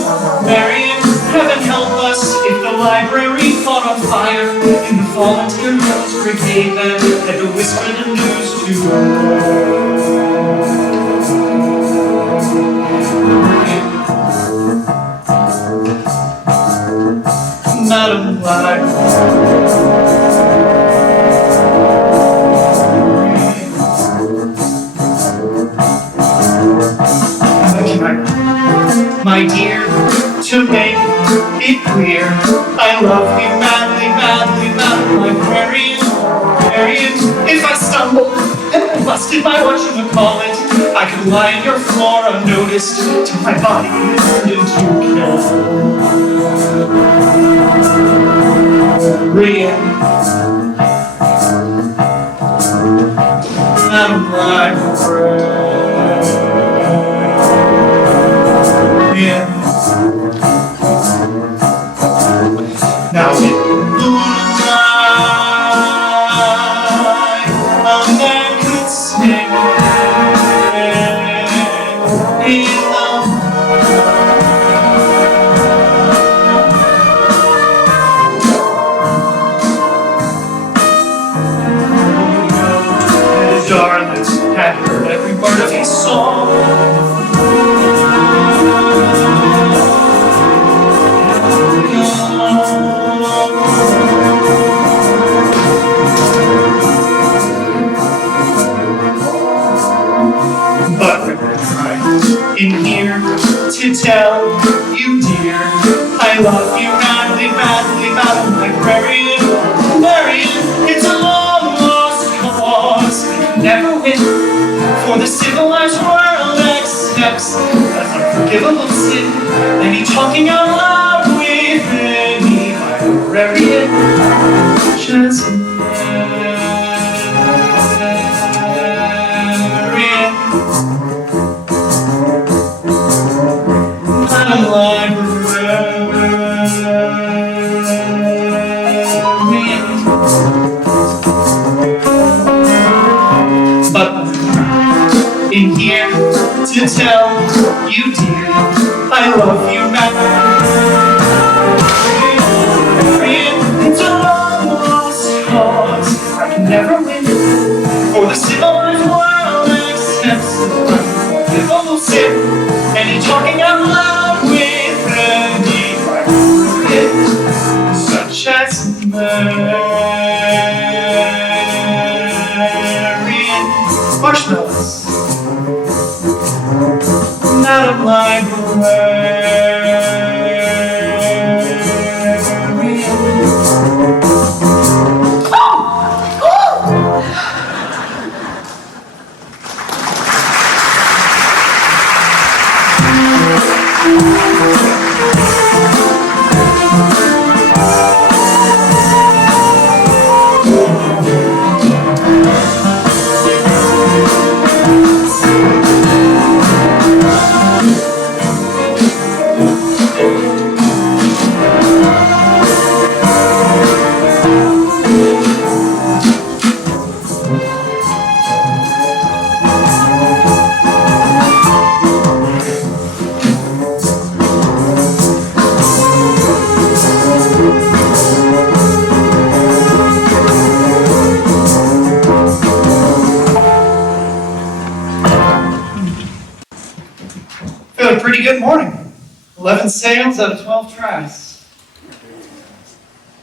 Marian, heaven help us if the library caught on fire in the volunteer news brigade that had to whisper the news to Madam Librarian. My dear, to make it clear, I love you madly, madly, madly, Librarian. Marian, if I stumbled and busted my whatchamacallit, I could lie on your floor unnoticed till my body turned into carrion. Madam Librarian. Now in the moonlight, a man could sing in the darling had heard every word of his song. But I'm in here to tell you, dear, I love you madly, madly, madam Librarian. Marian, it's a long lost cause, never win, for the civilized world accepts as unforgivable sin any talking out loud with any librarian. Just but in here to tell you, dear, I love you, Marian. It's a long lost cause I can never win, for the civilized world accepts the global sin, and in talking out loud with any librarian, such as Marian. Marshmallows. Madam Librarian. A pretty good morning. 11 sales out of 12 tries.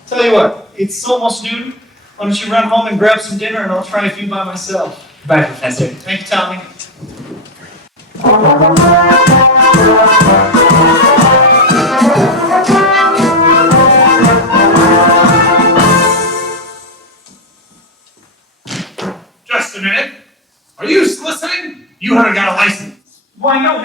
Tell you what, it's almost noon. Why don't you run home and grab some dinner and I'll try a few by myself. Bye, Professor. Thank you, Tommy. Just a minute. Are you listening? You haven't got a license. Why no,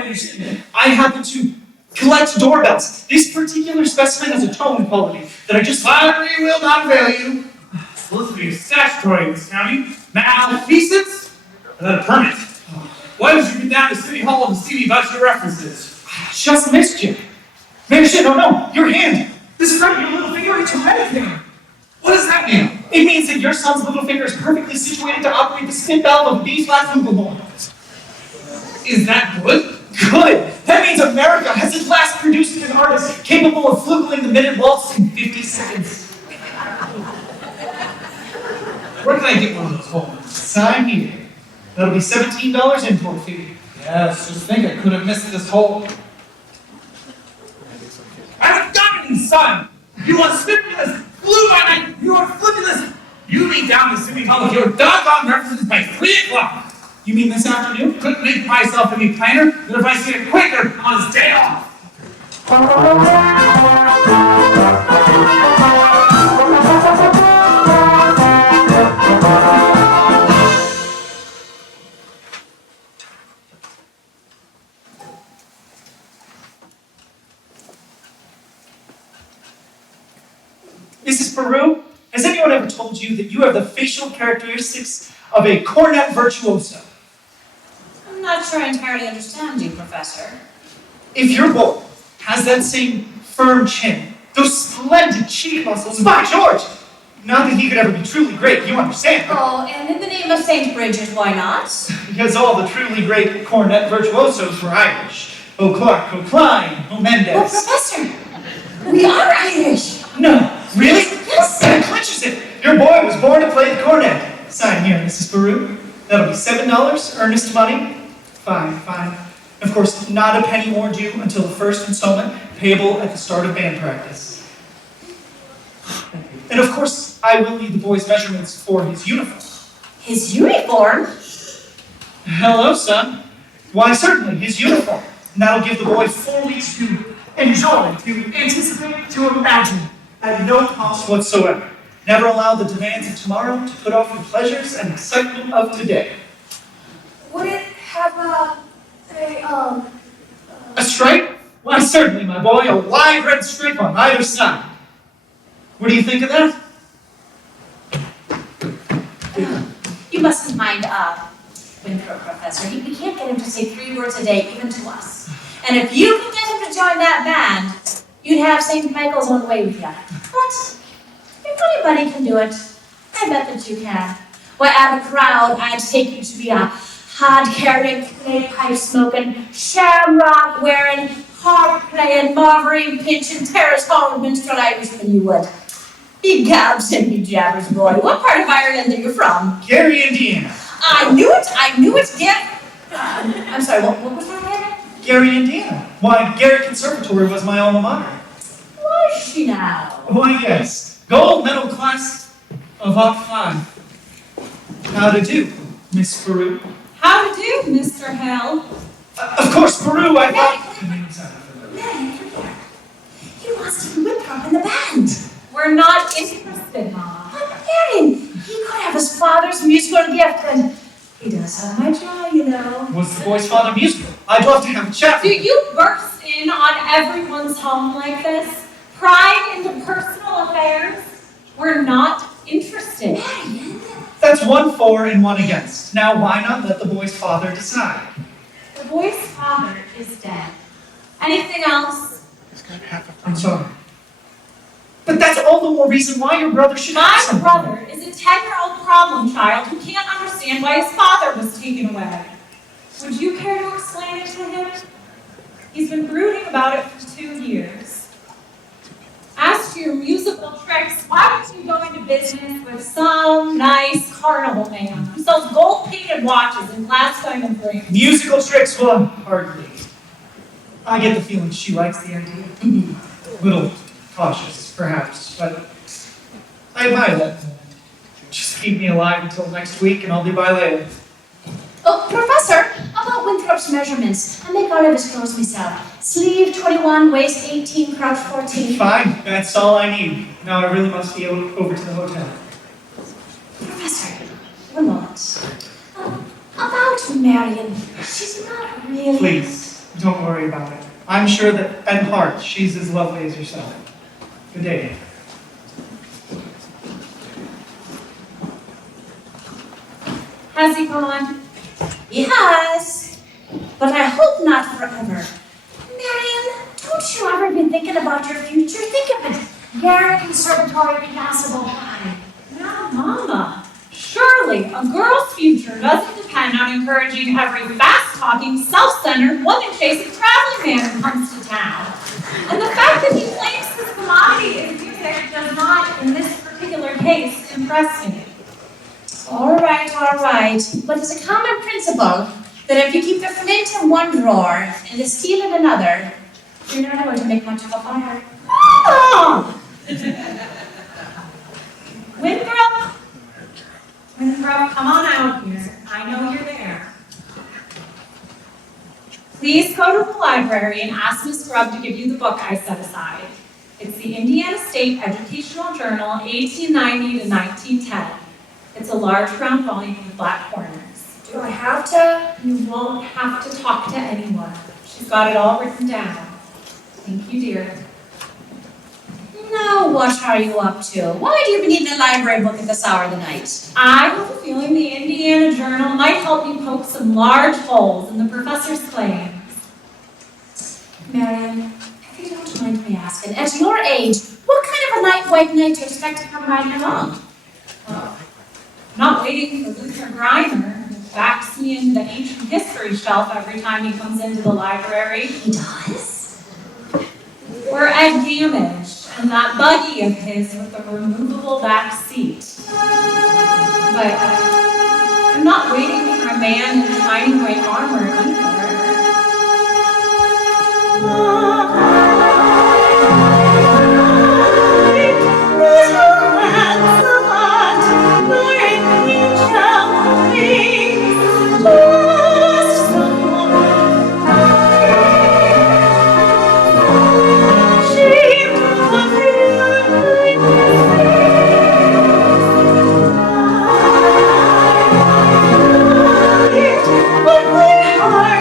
I happen to collect doorbells. This particular specimen has a tone quality that I just... Flattery will not fail you. Soliciting is statutory in this county. Malfeasance? Without a permit. Why did you get down to City Hall to see me about your references? Just missed you. Beresh, oh no, your hand. This is not your little finger, it's your red finger. What does that mean? It means that your son's little finger is perfectly situated to operate the spin valve of a B-flat flugelhorn. Is that good? Good! That means America has at last produced an artist capable of flugling the minute waltz in 50 seconds. Where can I get one of those holes? Sign here. That'll be $17 import fee. Yes, just think I could have missed this hole. I've got it, son! You are stimulus! Blue by night! You are flippulous! You leave down to City Hall with your doggone references by 3 o'clock! You mean this afternoon? Couldn't make myself any plainer than if I see a Quaker on his day off! Mrs. Peru, has anyone ever told you that you have the facial characteristics of a cornet virtuoso? I'm not sure I entirely understand you, Professor. If your boy has that same firm chin, those splendid cheek muscles, by George! Not that he could ever be truly great, you understand. Oh, and in the name of St. Bridget, why not? Because all the truly great cornet virtuosos were Irish. O Clark, O Klein, O Mendes. Well, Professor, we are Irish. No, really? Yes. That clinches it. Your boy was born to play the cornet. Sign here, Mrs. Peru. That'll be $7, earnest money. Fine, fine. Of course, not a penny more due until the first installment, payable at the start of band practice. And of course, I will need the boy's measurements for his uniform. His uniform? Hello, son. Why, certainly, his uniform. And that'll give the boy 4 weeks to enjoy, to anticipate, to imagine, at no cost whatsoever. Never allow the demands of tomorrow to put off the pleasures and excitement of today. Would it have A stripe? Why, certainly, my boy, a wide red stripe on either side. What do you think of that? You mustn't mind, Winthrop, Professor. We can't get him to say 3 words a day, even to us. And if you can get him to join that band, you'd have St. Michael's own way with you. But if anybody can do it, I bet that you can. Why, out of a crowd, I'd take you to be a hard-carrying, clay pipe-smoking, shamrock-wearing, harp-playing, marvery pinching, terrace-hauling minstrel Irishman you would. Be gabs and be jabbers, boy. What part of Ireland are you from? Gary, Indiana. I knew it, I'm sorry, what was that name? Gary, Indiana. Why, Gary Conservatory was my alma mater. Was she now? Why, yes. Gold medal class of Op 5. How to do, Miss Peru? How to do, Mr. Hell? Of course, Peru, I thought... Marion, come here. He wants to be Winthrop in the band. We're not interested, Mama. But Marion, he could have his father's musical gift, and he does have my jaw, you know. Was the boy's father musical? I'd love to have a chat Do with you burst in on everyone's home like this? Prying into personal affairs? We're not interested. Marion. That's 1 for and 1 against. Now, why not let the boy's father decide? The boy's father is dead. Anything else? I'm sorry. But that's all the more reason why your brother should have My something. brother is a 10-year-old problem child who can't understand why his father was taken away. Would you care to explain it to him? He's been brooding about it for 2 years. As to your musical tricks, why don't you go into business with some nice carnival man who sells gold-painted watches in glass diamond frames? Musical tricks, well, hardly. I get the feeling she likes the idea. Little cautious, perhaps, but I admire that. Just keep me alive until next week and I'll be by later. Oh, Professor, about Winthrop's measurements. I make all of his clothes myself. Sleeve 21, waist 18, crouch 14. Fine, that's all I need. Now I really must be over to the hotel. Professor, 1 moment. About Marion. She's not really... Please, don't worry about it. I'm sure that at heart she's as lovely as yourself. Good day. Has he gone? He has, but I hope not forever. Marion, don't you ever be thinking about your future? Think of it. Garrett Conservatory Passable High. Now, Mama, surely a girl's future doesn't depend on encouraging every fast-talking, self-centered, woman-chasing traveling man who comes to town. And the fact that he claims his commodity is music does not, in this particular case, impress me. All right. But it's a common principle that if you keep the flint in one drawer and the steel in another, you're not going to make much of a fire. Oh! Winthrop, come on out here. I know you're there. Please go to the library and ask Miss Grubb to give you the book I set aside. It's the Indiana State Educational Journal, 1890 to 1910. It's a large brown volume with black corners. Do I have to? You won't have to talk to anyone. She's got it all written down. Thank you, dear. Now, what are you up to? Why do you need a library book at this hour of the night? I have a feeling the Indiana Journal might help me poke some large holes in the professor's claims. Marion, if you don't mind me asking, at your age, what kind of a white knight do you expect to come riding along? I'm not waiting for Luther Grimer, who backs me into the ancient history shelf every time he comes into the library. He does? Or Ed Damage, and that buggy of his with the removable back seat. But I'm not waiting for a man in shining white armor either. What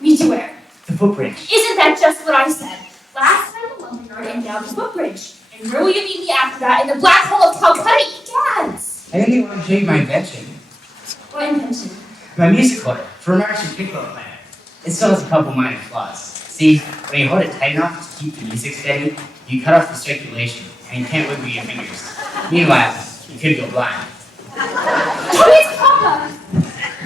Me to where? The footbridge. Isn't that just what I said? Last time the lumberyard and now the footbridge. And where will you meet me after that? In the black hole of Calcutta, egads! I only want to show you my invention. What invention? My music holder for a marching piccolo player. It still has a couple minor flaws. See, when you hold it tight enough to keep the music steady, you cut off the circulation, and you can't wiggle your fingers. Meanwhile, you could go blind. Oh, it's Papa!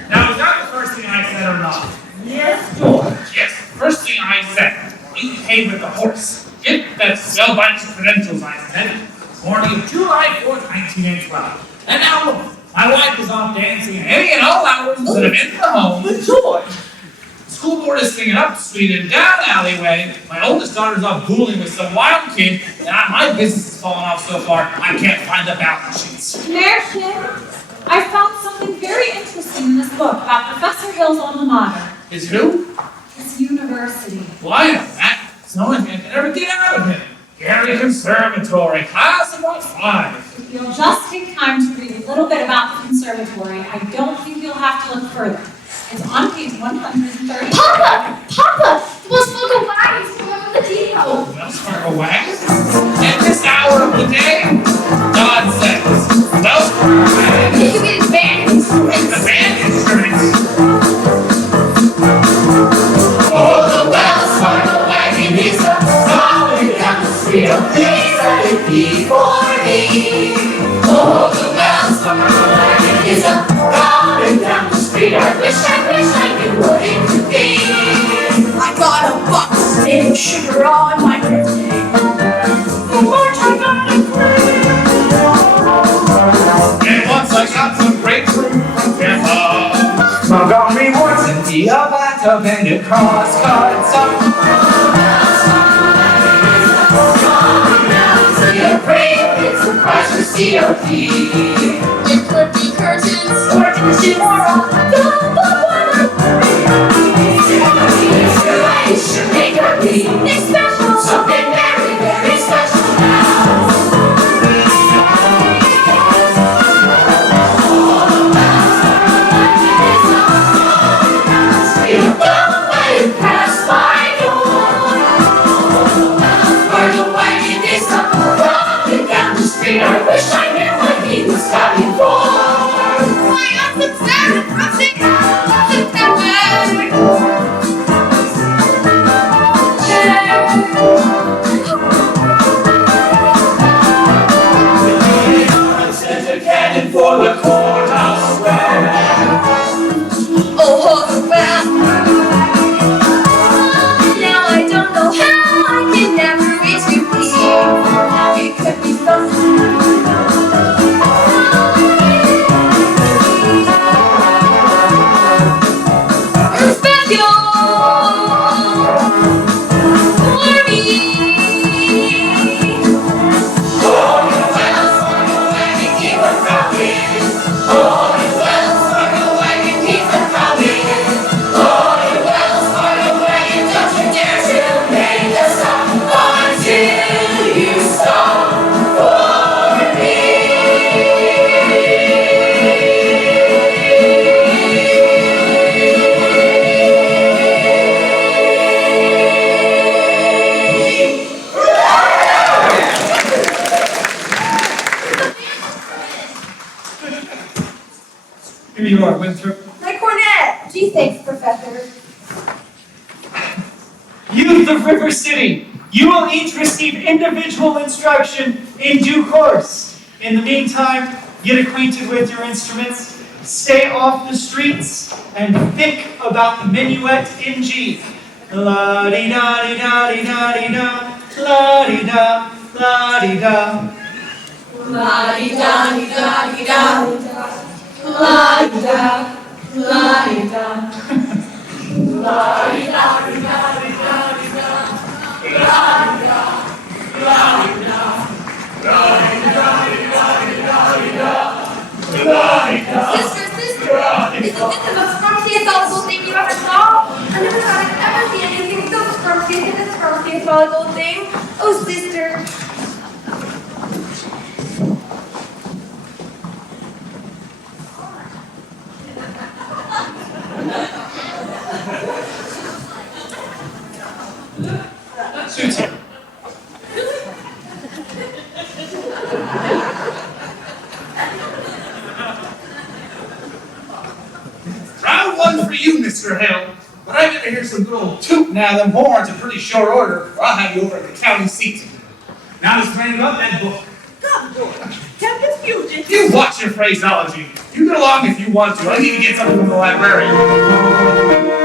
Now, is that the first thing I said or not? Yes, George. Yes, first thing I said. You paid with the horse. Get that spellbind credentials I said. Morning of July 4th, 1912. And now look, my wife is off dancing at any and all hours instead of in the home. But George, The school board is singing up the street and down alleyway. My oldest daughter's off fooling with some wild kid, and my business has fallen off so far I can't find the balance sheets. Beresh, I found something very interesting in this book about Professor Hill's alma mater, Is who? his university. Well, I know that. It's no one can ever get out of it. Gary Conservatory, class of about 5. If you'll just take time to read a little bit about the conservatory, I don't think you'll have to look further. It's on page 130. Papa! Papa! The most local wagons come up with the depot! Wells Fargo wagons? At this hour of the day? God says, Wells Fargo wagons. You mean it's band instruments? The band instruments. Oh, the Wells Fargo wagon is a rolling down the street. Oh, please let it be for me. Oh, the Wells Fargo wagon is a rolling down the street. I wish I knew what it could be. I got a box of maple sugar on my birthday. For March I got a cream. And once I got some grapefruit from Grandpa. Montgomery Ward's empty, a bathtub and a cross-cut sock. It's a price for COP. It could be curtains or dishes or it should make our evening special. Something very, very special now. Don't let it pass my door. Or the wagon is up, rolling down the street. I wish I knew what he was coming for. My husband's there, rushing out of the Sent a cannon for the courthouse square. oh, the well. Now I don't know how I can never reach your peak. It could be special for me. Oh, the Wells Fargo wagon keep on rocking. Oh, the Wells Fargo wagon keep on rocking. Oh, the Wells Fargo wagon, don't you dare to make a stop until you stop for me. Here you are, Winthrop. My cornet! Gee, thanks, Professor. Youth of River City, you will each receive individual instruction in due course. In the meantime, get acquainted with your instruments, stay off the streets, and think about the minuet in G. La-di-da-di-da-di-da-di-da, la-di-da, la-di-da. La-di-da-di-da-di-da. La-di-da. La-di-da. Sister, isn't this the most scrumpiest audible thing you ever saw? I never thought I'd ever see anything so scrumptious as this scrumpiest audible thing. Oh, sister. like to hear some good old tooting out of them horns in pretty short order, or I'll have you over at the county seat. Now let's bring up that book. Come, George. Tempest Fusion. You watch your phraseology. You get along if you want to. I need to get something from the librarian.